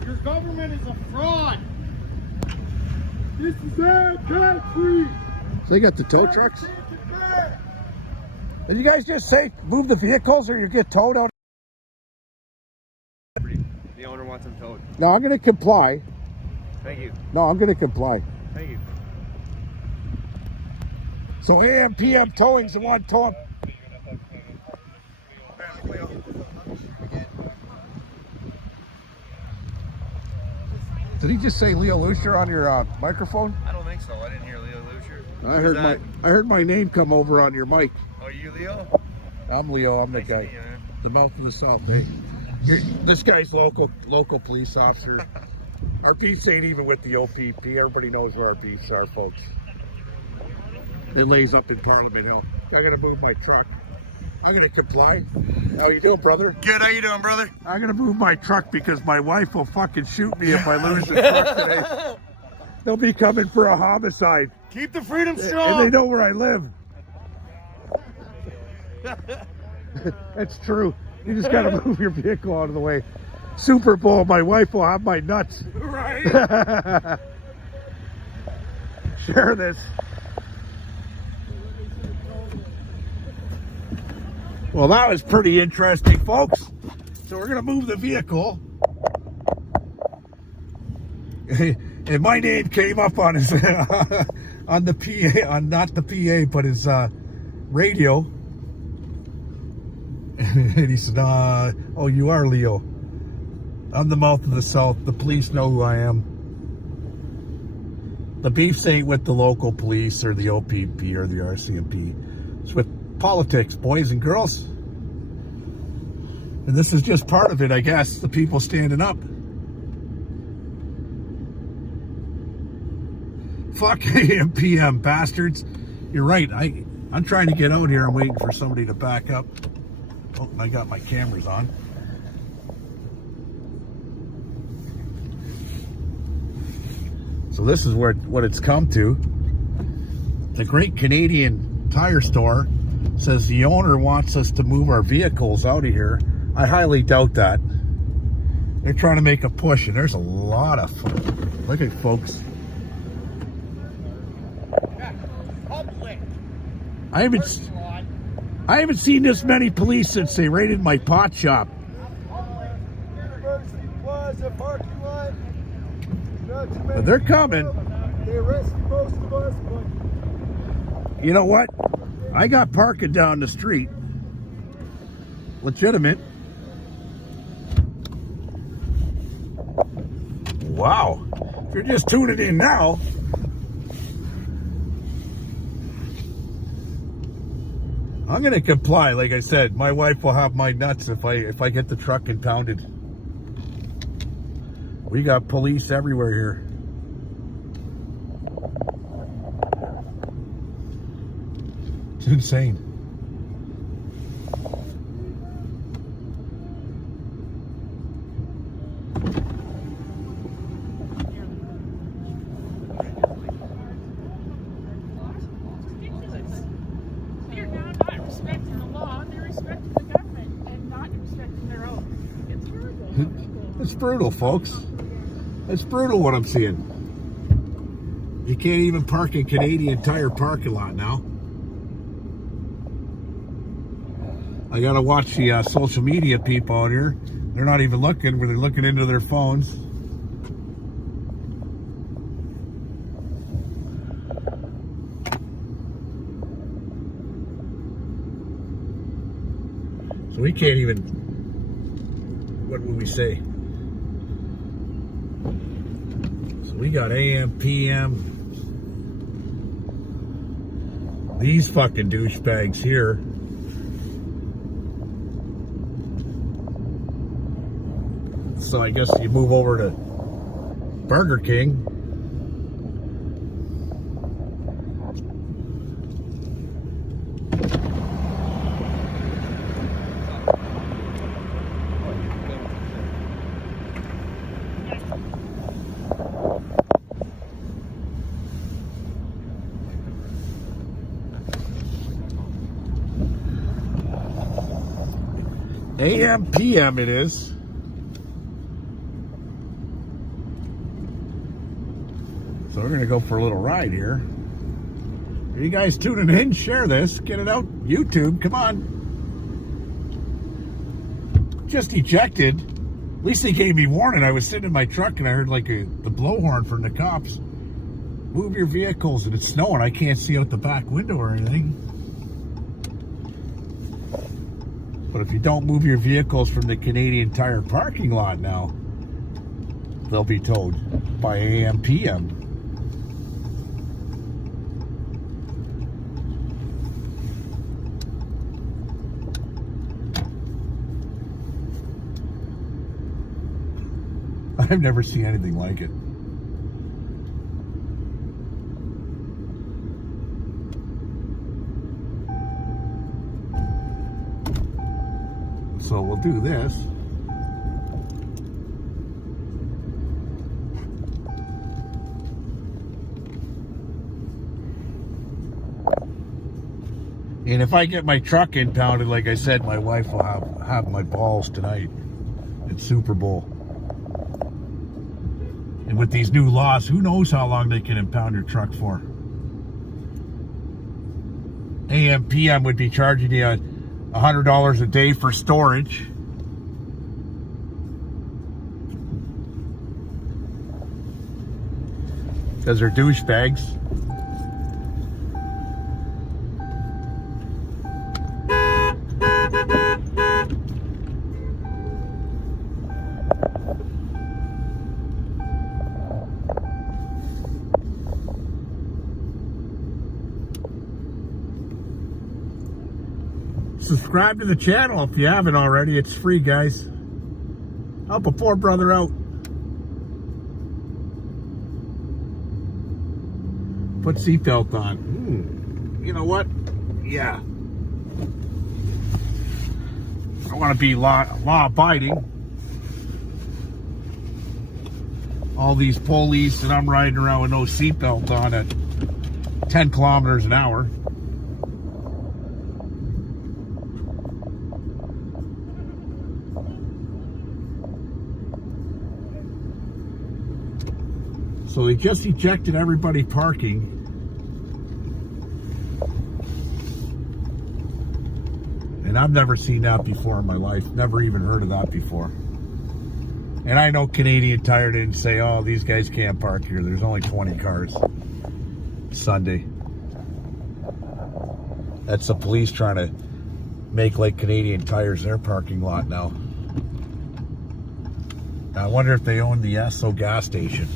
Your government is a fraud. This is our country. So they got the tow trucks? Did you guys just say move the vehicles or you get towed out? The owner wants them towed. No, I'm gonna comply. Thank you. No, I'm gonna comply. Thank you. So AM, PM towing's the one towing. Did he just say Leo Lucier on your microphone? I don't think so. I didn't hear Leo Lucier. I heard my name come over on your mic. Oh, you Leo? I'm Leo. I'm the Nice guy. to meet you, man. The mouth of the South. Hey, this guy's local police officer. Our beefs ain't even with the OPP. Everybody knows where our beefs are, folks. It lays up in Parliament Hill. I gotta move my truck. I'm gonna comply. How you doing, brother? Good. How you doing, brother? I'm gonna move my truck because my wife will fucking shoot me if I lose the truck today. They'll be coming for a homicide. Keep the freedom And strong. they know where I live. That's true. You just gotta move your vehicle out of the way. Super Bowl, my wife will have my nuts. Right. Share this. Well, that was pretty interesting, folks. So we're gonna move the vehicle. And my name came up on his on the PA, on not the PA, but his radio. And he said, "Oh, you are Leo. I'm the mouth of the South. The police know who I am." The beefs ain't with the local police or the OPP or the RCMP. It's with politics, boys and girls. And this is just part of it, I guess. The people standing up. Fuck AM, PM, bastards. You're right. I'm trying to get out here. I'm waiting for somebody to back up. Oh, I got my cameras on. So this is what it's come to. The Great Canadian Tire Store says the owner wants us to move our vehicles out of here. I highly doubt that. They're trying to make a push, and there's a lot of look at folks. Public. I haven't seen this many police since they raided my pot shop. University Plaza parking lot. Not too many But they're coming. They arrested most of us, but You know what? I got parking down the street. Legitimate. Wow. If you're just tuning in now, I'm going to comply. Like I said, my wife will have my nuts if I get the truck impounded. We got police everywhere here. It's insane. They're now not respecting the law, they're respecting the government and not respecting their own. It's brutal. It's brutal, folks. It's brutal what I'm seeing. You can't even park in Canadian Tire parking lot now. I gotta watch the social media people out here. They're not even looking, where they're looking into their phones. So we can't even, what would we say? So we got AM, PM. These fucking douchebags here. So I guess you move over to Burger King. AM, PM it is. So we're going to go for a little ride here. Are you guys tuning in? Share this. Get it out. YouTube. Come on. Just ejected. At least they gave me warning. I was sitting in my truck and I heard like the blowhorn from the cops. Move your vehicles, and it's snowing. I can't see out the back window or anything. But if you don't move your vehicles from the Canadian Tire parking lot now, they'll be towed by AM, PM. I've never seen anything like it. So we'll do this. And if I get my truck impounded, like I said, my wife will have my balls tonight. It's Super Bowl. And with these new laws, who knows how long they can impound your truck for? AM, PM would be charging you $100 a day for storage. Because they're douchebags. Subscribe to the channel if you haven't already. It's free, guys. Help a poor brother out. Put seatbelt on. You know what? Yeah. I want to be law abiding. All these police and I'm riding around with no seatbelt on at 10 kilometers an hour. So they just ejected everybody parking. And I've never seen that before in my life. Never even heard of that before. And I know Canadian Tire didn't say, oh, these guys can't park here. There's only 20 cars. Sunday. That's the police trying to make like Canadian Tire's their parking lot now. I wonder if they own the Esso gas station.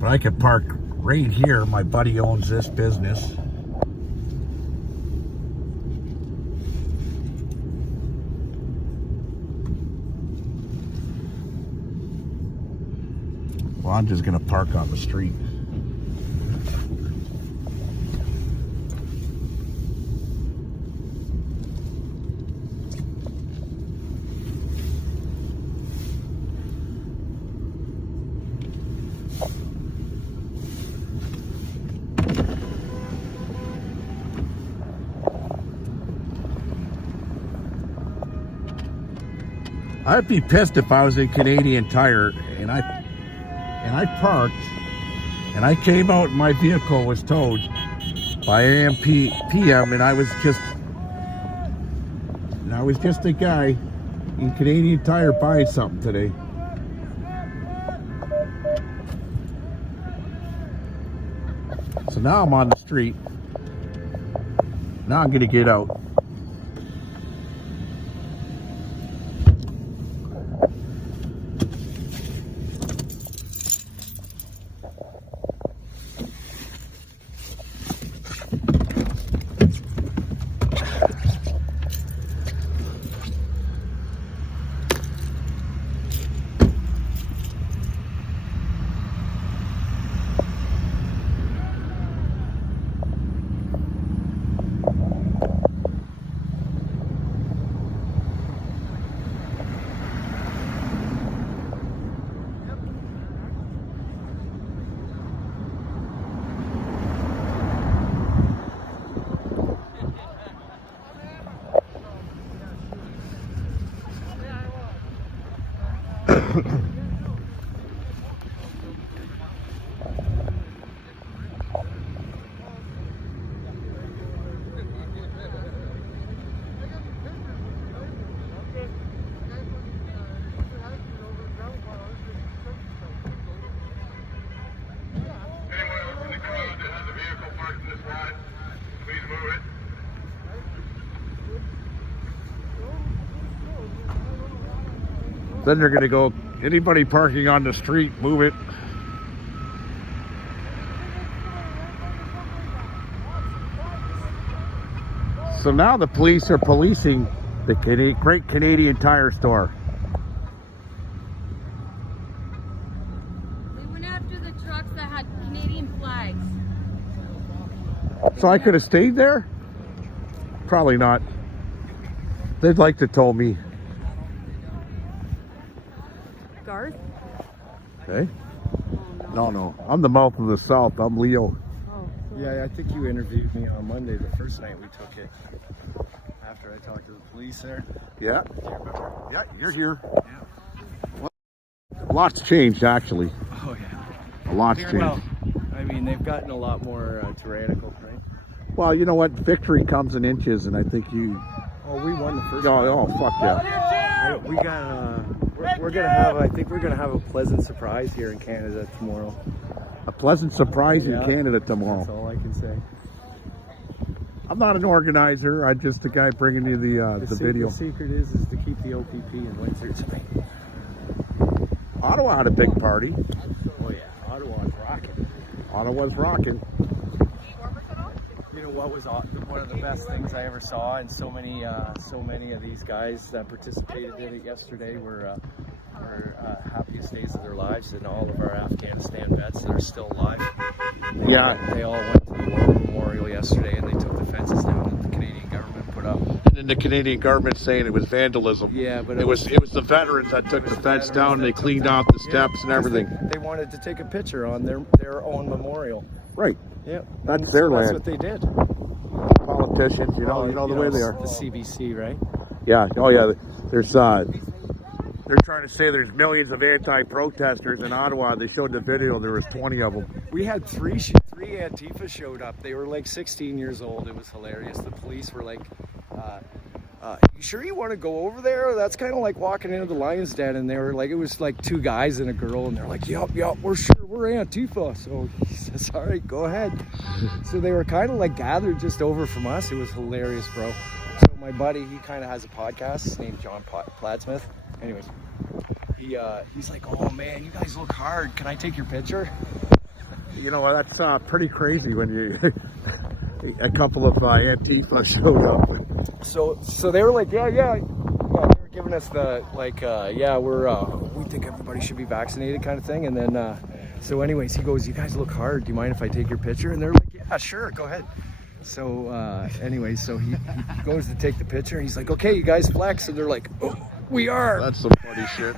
But I could park right here. My buddy owns this business. Well, I'm just gonna park on the street. I'd be pissed if I was in Canadian Tire and I parked and I came out and my vehicle was towed by AM PM and I was just a guy in Canadian Tire buying something today. So now I'm on the street. Now I'm gonna get out. Then they're gonna go, anybody parking on the street, move it. So now the police are policing the great Canadian Tire store. They went after the trucks that had Canadian flags. So I could have stayed there? Probably not. They'd like to tow me. Garth? Okay? No. I'm the mouth of the South. I'm Leo. Yeah, I think you interviewed me on Monday, the first night we took it. After I talked to the police there. Yeah. Do you remember? Yeah, you're here. Yeah. A lot's changed, actually. Oh, yeah. A lot's changed. Well, I mean, they've gotten a lot more tyrannical, right? Well, you know what? Victory comes in inches, and I think you... Oh, we won the first Oh, fuck yeah. We got, we're gonna have, I think we're gonna have a pleasant surprise here in Canada tomorrow. A pleasant surprise in Canada tomorrow. That's all I can say. I'm not an organizer. I'm just the guy bringing you the video. The secret is to keep the OPP in Windsor tonight. Ottawa had a big party. Oh yeah, Ottawa's rocking. Ottawa's rocking. You know what was one of the best things I ever saw, and so many of these guys that participated in it yesterday were happiest days of their lives, and all of our Afghanistan vets that are still alive. Yeah. They all went to the War Memorial yesterday, and they took the fences down that the Canadian government put up. And then the Canadian government saying it was vandalism. Yeah, but it was the veterans that took the fence down and they cleaned out the steps and everything. They wanted to take a picture on their own memorial. Right. Yeah. That's their land. That's what they did. Politicians, you know the way they are. The CBC, right? Yeah. Oh yeah. There's they're trying to say there's millions of anti-protesters in Ottawa. They showed the video. There was 20 of them. We had three Antifa showed up. They were like 16 years old. It was hilarious. The police were like, you sure you want to go over there? That's kind of like walking into the lion's den. And they were like, it was like two guys and a girl. And they're like, yup, we're sure we're Antifa. So he says, all right, go ahead. So they were kind of like gathered just over from us. It was hilarious, bro. So my buddy, he kind of has a podcast. His name's John Platsmith. Anyways, he's like, oh man, you guys look hard. Can I take your picture? You know, that's pretty crazy when you a couple of Antifa showed up. So they were like, yeah. They were giving us the like, we think everybody should be vaccinated kind of thing. And then, so anyways, he goes, you guys look hard. Do you mind if I take your picture? And they're like, yeah, sure, go ahead. So anyways, so he goes to take the picture and he's like, okay, you guys flex. And they're like, oh, we are. That's some funny shit.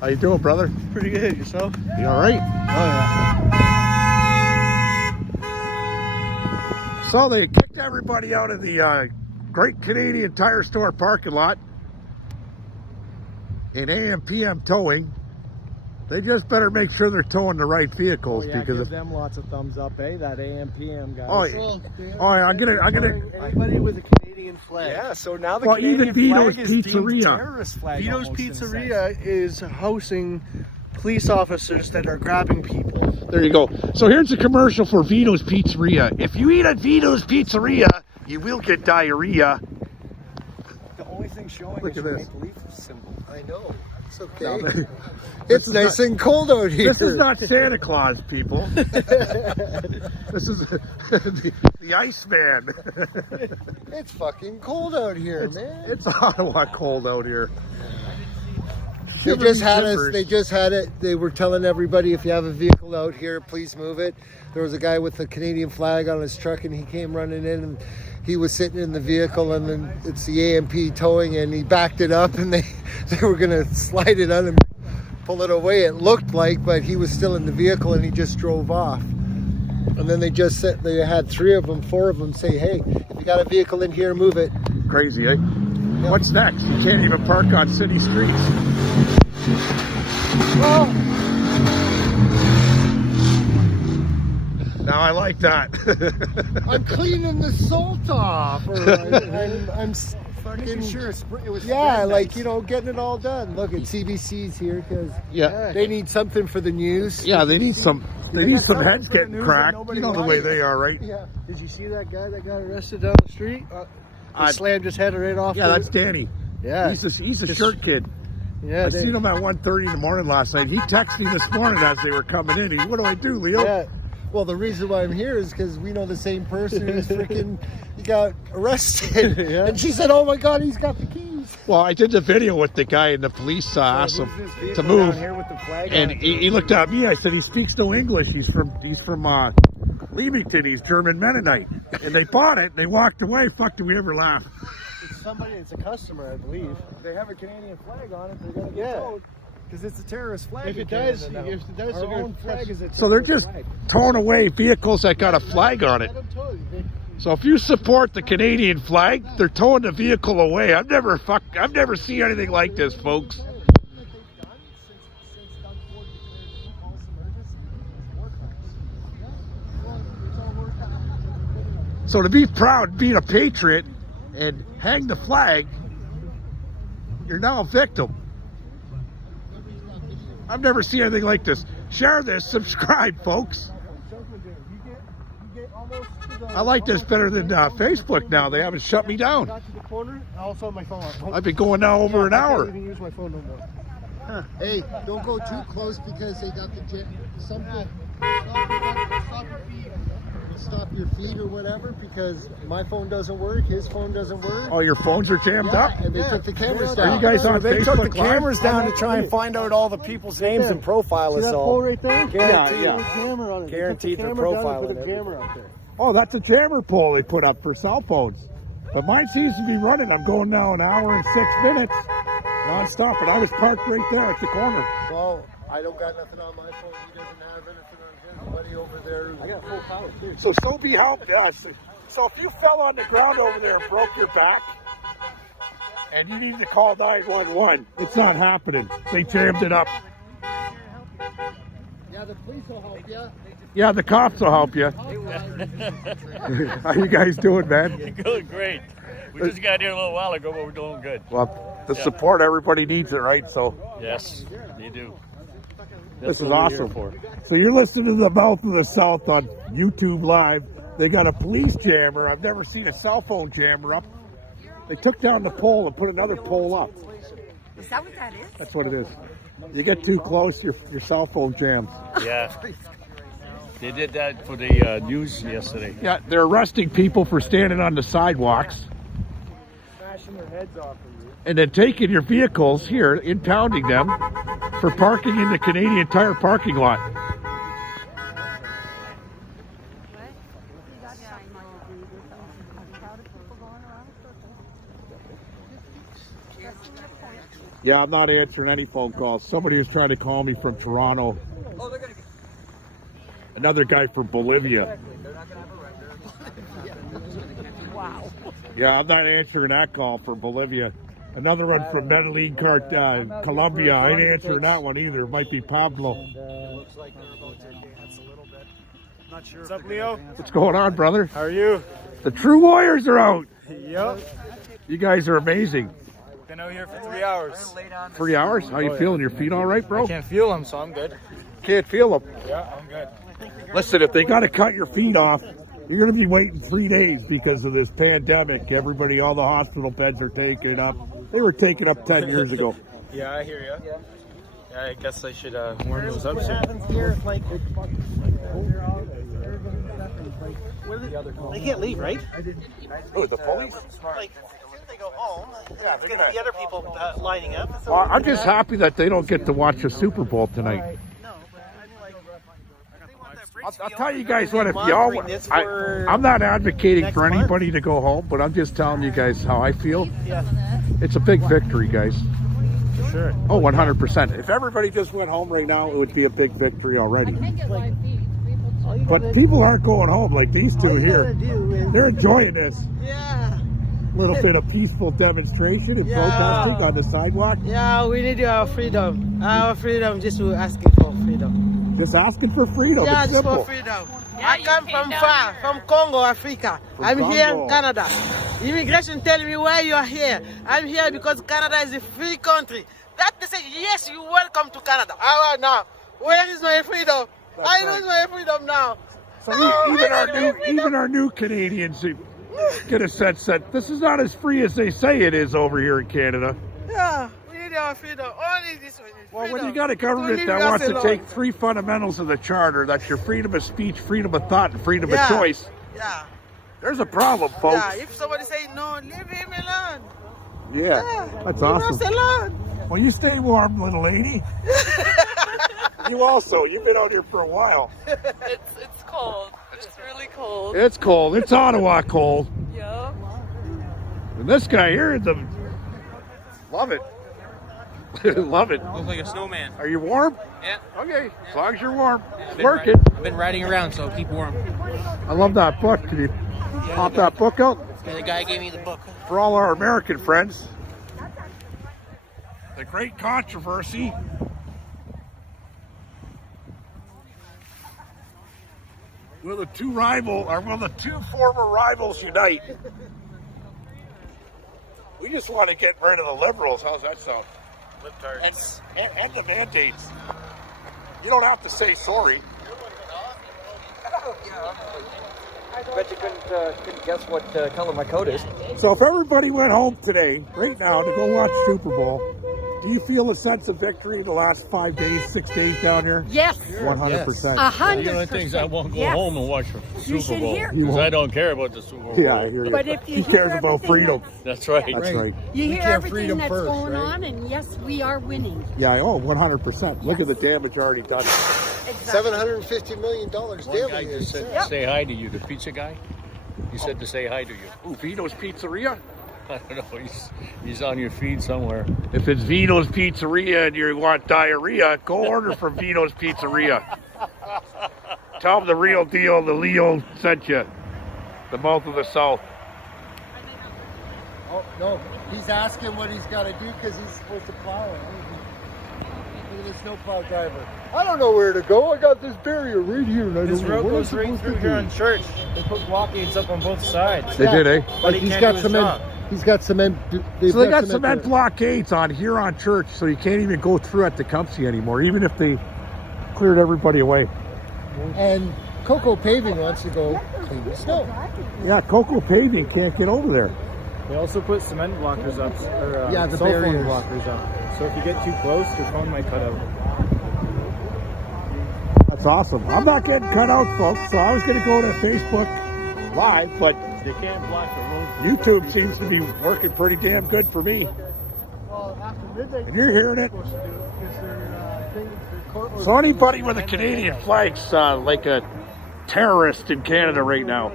How you doing, brother? Pretty good. Yourself? You all right? Oh yeah. So they kicked everybody out of the Great Canadian Tire Store parking lot in AM/PM towing. They just better make sure they're towing the right vehicles because give if them lots of thumbs up, eh? That AM/PM guys. oh yeah, I'm gonna Anybody with a Canadian flag. Yeah, so now the Well, Canadian even Vito's flag is deemed Pizzeria. terrorist flag. Vito's almost, in a sense. Pizzeria is housing police officers that are grabbing people. There you go. So here's a commercial for Vito's Pizzeria. If you eat at Vito's Pizzeria, you will get diarrhea. The only thing showing Look is at your this. Maple Leaf symbol. I know. It's okay. No, It's nice and cold out here. This is not Santa Claus, people. This is the Iceman. It's fucking cold out here, man. It's Ottawa cold out here. They just had us. They just had it. They were telling everybody, if you have a vehicle out here, please move it. There was a guy with a Canadian flag on his truck, and he came running in, and he was sitting in the vehicle, and then it's the AMP towing, and he backed it up, and they were gonna slide it on and pull it away. It looked like, but he was still in the vehicle, and he just drove off. And then they just said they had four of them say, hey, if you got a vehicle in here, move it. Crazy, eh? What's next? You can't even park on city streets. Well, Now I like that. I'm cleaning the salt off, or I'm fucking sure it was yeah, like, you know, getting it all done. Look at CBC's here because Yeah. they need something for the news. Yeah, they need some. They need some heads for the getting news cracked. that You know the nobody way likes. they are, right? Yeah. Did you see that guy that got arrested down the street? I- Slammed his head right off. Yeah, the- that's Danny. yeah. He's a shirt kid. Yeah, I they- seen him at 1:30 in the morning last night. He texted me this morning as they were coming in. What do I do, Leo? Yeah. Well, the reason why I'm here is because we know the same person who's freaking he got arrested. Yeah. And she said, "Oh my God, he's got the keys." Well, I did the video with the guy, and the police asked him Who's this to vehicle move, down here with the flag and on it? he looked at me. I said, "He speaks no English. He's from Leamington. He's German Mennonite." And they bought it. And they walked away. Fuck, do we ever laugh? It's somebody. It's a customer, I believe. They have a Canadian flag on it. They're gonna get Yeah. towed because it's a terrorist flag. If in it does, Canada now. if it does, Our they're own gonna flag is a So they're terrorist just flag. towing away vehicles that got a flag on it. Let them tow you. So if you support the Canadian flag, they're towing the vehicle away. I've never seen anything like this, folks. So to be proud, being a patriot, and hang the flag, you're now a victim. I've never seen anything like this. Share this, subscribe, folks. almost to the. I like this better than Facebook now. They haven't shut me down. Got to the corner. I also have my phone on. I've been going now over an I hour. can't even use my phone no more. Hey, don't go too close because they got the something. Stop your feet or whatever because my phone doesn't work, his phone doesn't work. Oh, your phones are jammed up? And they took the cameras Are down. you guys on They Facebook took the Live? cameras down to try and find out all the people's names and profile See us that all. pole right there? Guaranteed. There's a jammer on it. They Guaranteed took the for camera down profiling and put a it. jammer up there. Oh, that's a jammer pole they put up for cell phones. But mine seems to be running. I'm going now an hour and 6 minutes non-stop. And I was parked right there at the corner. Well, I don't got nothing on my phone. He doesn't have anything on his. Buddy over there. I got full power too. So be helped. So if you fell on the ground over there and broke your back, and you need to call 911, it's not happening. They jammed it up. Yeah, the police will help you. Yeah, the cops will help you. How you guys doing, man? Good, great. We just got here a little while ago, but we're doing good. Well, the support, everybody needs it, right? So Yes, you do. this is what we're here awesome. for. So you're listening to the Mouth of the South on YouTube Live. They got a police jammer. I've never seen a cell phone jammer up. They took down the pole and put another pole up. Is that what that is? That's what it is. You get too close, your cell phone jams. Yeah. They did that for the news yesterday. Yeah, they're arresting people for standing on the sidewalks Smashing their heads off of you. and then taking your vehicles here, impounding them for parking in the Canadian Tire parking lot. Yeah, I'm not answering any phone calls. Somebody was trying to call me from Toronto. Another guy from Bolivia. Wow. Yeah, I'm not answering that call from Bolivia. Another one from Medellin, Colombia. I ain't answering that one either. It might be Pablo. Looks like they're about to dance a little bit. Not sure. What's up, Leo? What's going on, brother? How are you? The True Warriors are out. Yep. You guys are amazing. Been out here for 3 hours. 3 hours? How you feeling? Your feet all right, bro? Can't feel them, so I'm good. Can't feel them. Yeah, I'm good. Listen, if they got to cut your feet off, you're going to be waiting 3 days because of this pandemic. Everybody, all the hospital beds are taken up. They were taken up 10 years ago. Yeah, I hear you. Yeah, I guess I should warm those up soon. They can't leave, right? Oh, the police? Like, they go home. It's going to be other people lining up. So I'm just happy that they don't get to watch the Super Bowl tonight. no, but I mean, like, they want that bridge I'll to be tell you open. guys what, if They're y'all, monitoring this for I'm not advocating next for month. anybody to go home, but I'm just telling you guys how I feel. Yeah, It's a big victory, guys. sure. Oh, 100%. If everybody just went home right now, it would be a big victory already. But people aren't going home like these two here. They're enjoying this Yeah, little bit of peaceful demonstration and Yeah. protesting on the sidewalk. yeah, we need our freedom. Our freedom, just to asking for freedom. Just asking for freedom. Yeah, It's just simple. for freedom. Yeah, I you come came from down far, here. from Congo, Africa. From I'm here Congo. in Canada. Immigration tell me why you are here. I'm here because Canada is a free country. That they say, yes, you welcome to Canada. How about now? Where is my freedom? I lose my freedom now. So No, even I lose my freedom. even our new Canadians get a sense that this is not as free as they say it is over here in Canada. Yeah, we need our freedom. Only this one is Well, freedom. when you got a government leave that us wants to alone. take 3 fundamentals of the charter, that's your freedom of speech, freedom of thought, and freedom Yeah. of choice, Yeah, there's a problem, folks. yeah. If somebody say no, leave him alone. Yeah, that's leave us awesome. alone. Well, you stay warm, little lady. You also, you've been out here for a while. It's cold. It's really cold. It's cold. It's Ottawa cold. Yeah. And this guy here, love it. Love it. Look like a snowman. Are you warm? Yeah. Okay, as long as you're warm. It's Been working. I've been riding around, so keep warm. I love that book. Can you pop that book out? The guy gave me the book. For all our American friends. The Great Controversy. Will the two former rivals unite? We just want to get rid of the liberals. How's that sound? Libtards. And the mandates. You don't have to say sorry. Bet you couldn't guess what color my coat is. So if everybody went home today, right now, to go watch Super Bowl, do you feel a sense of victory the last 5 days, 6 days down here? Yes. 100%. 100%. The only things I won't go home and watch the You Super should Bowl hear. because I don't care about the Super Bowl. Yeah, I hear you. But if you he hear cares about everything freedom. That's right. That's right. You hear can't everything freedom that's first, going right? on, and yes, we are winning. Yeah, 100%. Look at the damage already done. $750 million One daily. guy just said to say hi to you, the pizza guy. He said to say hi to you. Ooh, Vino's Pizzeria? I don't know. He's on your feed somewhere. If it's Vino's Pizzeria and you want diarrhea, go order from Vino's Pizzeria. Tell them the real deal, the Leo sent you. The mouth of the South. Oh, no. He's asking what he's got to do because he's supposed to plow it. Look at the snowplow driver. I don't know where to go. I got this barrier right here. And I This don't know road what I'm goes right supposed through to here do. on Church. They put blockades up on both sides. They did, eh? But he He's can't got do his cement. job. He's got cement. So they got cement there. blockades on here on Church, so you can't even go through at Tecumseh anymore, even if they cleared everybody away. And Coco Paving wants to go clean the snow. Yeah, Coco Paving can't get over there. They also put cement blockers up, or Yeah, the cell phone barriers. blockers up. So if you get too close, your phone might cut out. That's awesome. I'm not getting cut out, folks, so I was going to go to Facebook Live, but They can't block the road. YouTube seems to be working pretty damn good for me. And you're hearing it. So anybody with a Canadian flag's like a terrorist in Canada right now.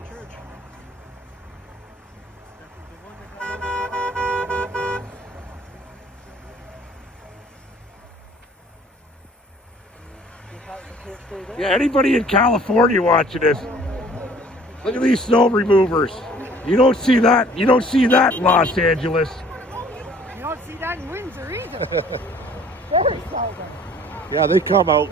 Yeah, anybody in California watching this, look at these snow removers. You don't see that. You don't see that in Los Angeles. You don't see that in Windsor either. Very seldom. Yeah, they come out.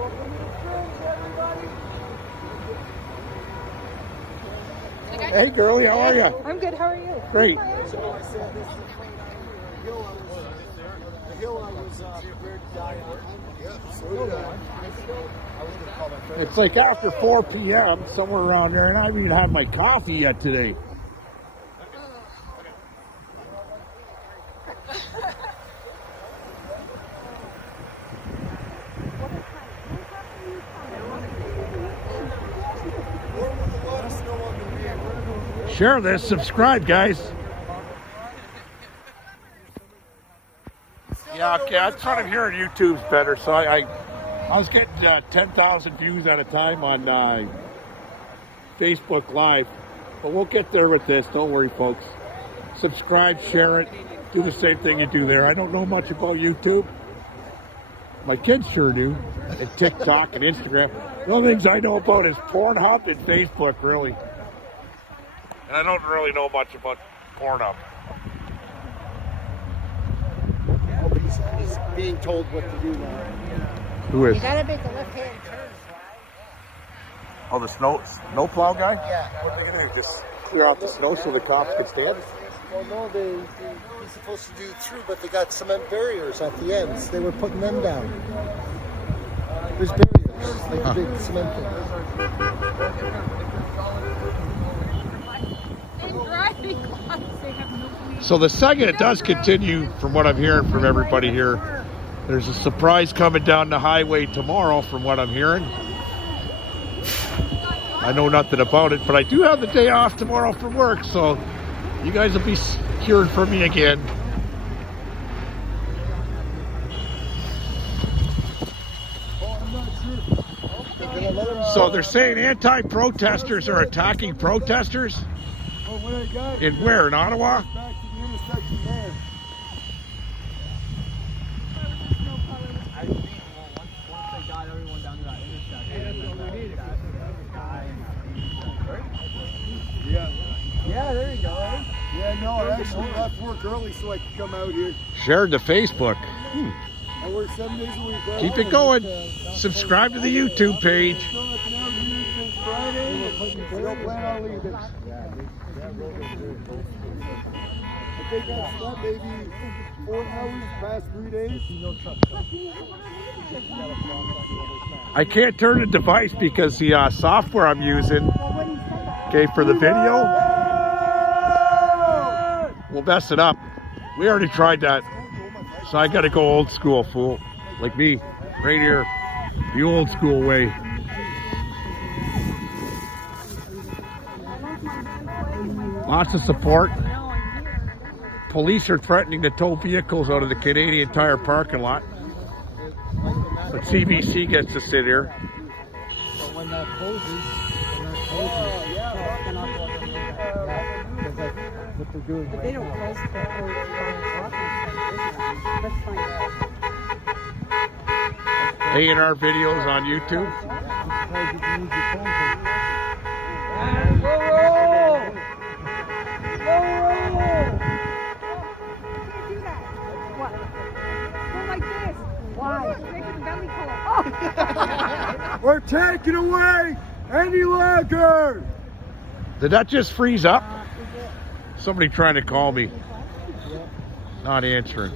Hey, girlie, how are you? I'm good. How are you? Great. It's like after 4 p.m., somewhere around there, and I haven't even had my coffee yet today. Share this, subscribe, guys. Yeah, okay, that's what I'm hearing. YouTube's better, so I was getting 10,000 views at a time on Facebook Live, but we'll get there with this. Don't worry, folks. Subscribe, share it, do the same thing you do there. I don't know much about YouTube. My kids sure do, and TikTok and Instagram. The only things I know about is Pornhub and Facebook, really. And I don't really know much about Pornhub. He's being told what to do now. Who is? You gotta make a left-hand turn. Oh, the snow plow guy? Yeah. What are they gonna do? Just clear out the snow so the cops can stand? Well, no, he's supposed to do through, but they got cement barriers at the ends. They were putting them down. There's barriers, like big cement things. So the Sega does continue, from what I'm hearing from everybody here. There's a surprise coming down the highway tomorrow, from what I'm hearing. I know nothing about it, but I do have the day off tomorrow from work, so you guys will be hearing from me again. So they're saying anti-protesters are attacking protesters? In where? In Ottawa? Yeah, there you go. Eh? Yeah, no, I actually left work early so I could come out here. Shared to Facebook. I work 7 days a week. Keep it going. Subscribe to the YouTube page. Friday. We don't plan on leaving. I think I slept maybe 4 hours past 3 days. I can't turn the device because the software I'm using Okay, for the video, we'll mess it up. We already tried that. So I gotta go old school, fool. Like me, right here. The old school way. Lots of support. Police are threatening to tow vehicles out of the Canadian Tire parking lot. But CBC gets to sit here. So when that closes, because that's what they're doing right They don't now. close That's fine. A&R videos on YouTube. Because you can use your phone to- What? Go like this. Why? Make it a belly color. We're taking away any longer. Did that just freeze up? Somebody trying to call me. Not answering.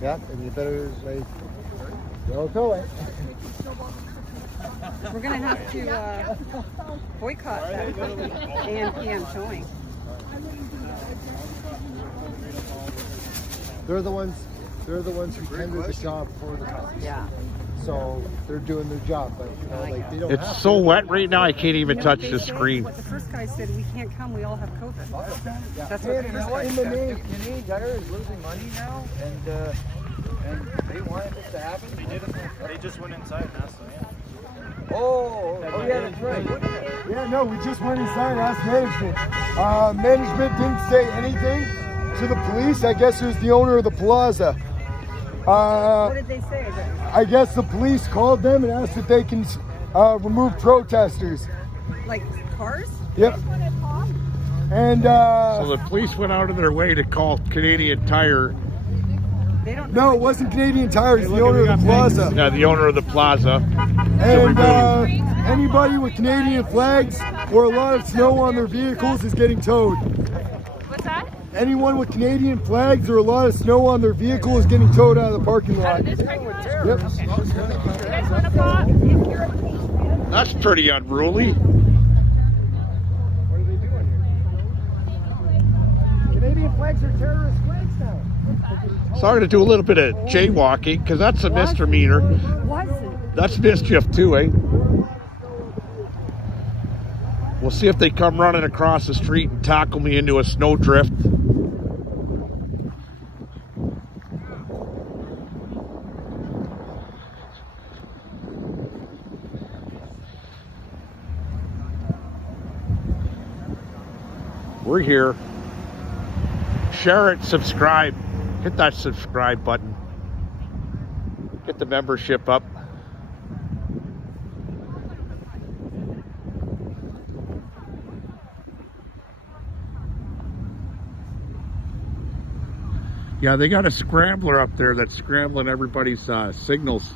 Yeah, and you better like don't do it. We're gonna have to boycott that AM/PM showing. They're the ones who tender the job for the cops. Yeah. So they're doing their job, but you know, like they don't have It's to. so wet right now, I can't even touch They the said- screen. What the first guy said, we can't come, we all have COVID. That's Hey, what the you know first what? guy In the said. name, Canadian Tire is losing money now, and they wanted this to happen. They just went inside and asked them in. Oh yeah, that's right. Yeah, no, we just went inside and asked management. Management didn't say anything to the police. I guess it was the owner of the plaza. What did they say? I guess the police called them and asked if they can remove protesters. Like cars? Yep. And So the police went out of their way to call Canadian Tire. They don't no, it wasn't Canadian Tire. It's the owner of the plaza. Yeah, the owner of the plaza. And anybody with Canadian flags or a lot of snow on their vehicles is getting towed. What's that? Anyone with Canadian flags or a lot of snow on their vehicle is getting towed out of the parking Out lot. of this parking lot? Yep. Okay. You guys want to block? That's pretty unruly. What are they doing here? Canadian flags are terrorist flags now. So I'm going to do a little bit of jaywalking because that's a misdemeanor. Was it? That's mischief too, eh? We'll see if they come running across the street and tackle me into a snowdrift. We're here. Share it, subscribe. Hit that subscribe button. Get the membership up. Yeah, they got a scrambler up there that's scrambling everybody's signals.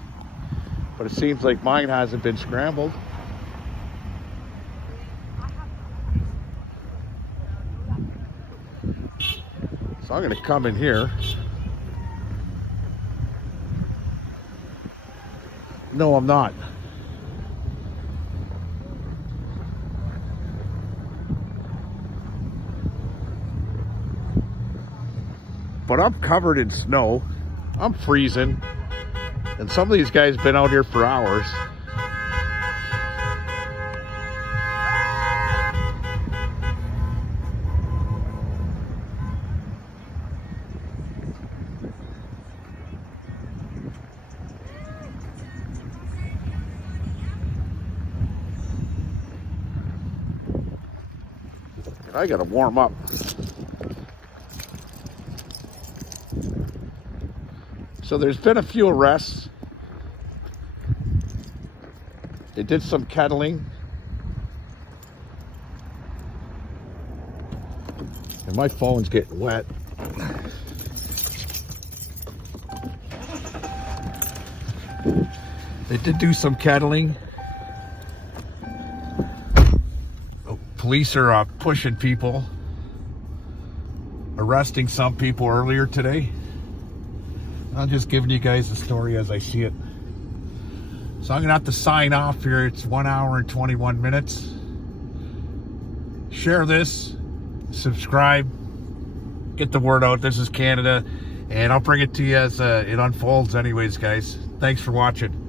But it seems like mine hasn't been scrambled. So I'm going to come in here. No, I'm not. But I'm covered in snow. I'm freezing. And some of these guys have been out here for hours. And I gotta warm up. So there's been a few arrests. They did some kettling. And my phone's getting wet. They did do some kettling. Police are pushing people, arresting some people earlier today. I'm just giving you guys the story as I see it. So I'm going to have to sign off here. It's 1 hour and 21 minutes. Share this, subscribe, get the word out. This is Canada, and I'll bring it to you as it unfolds anyways, guys. Thanks for watching.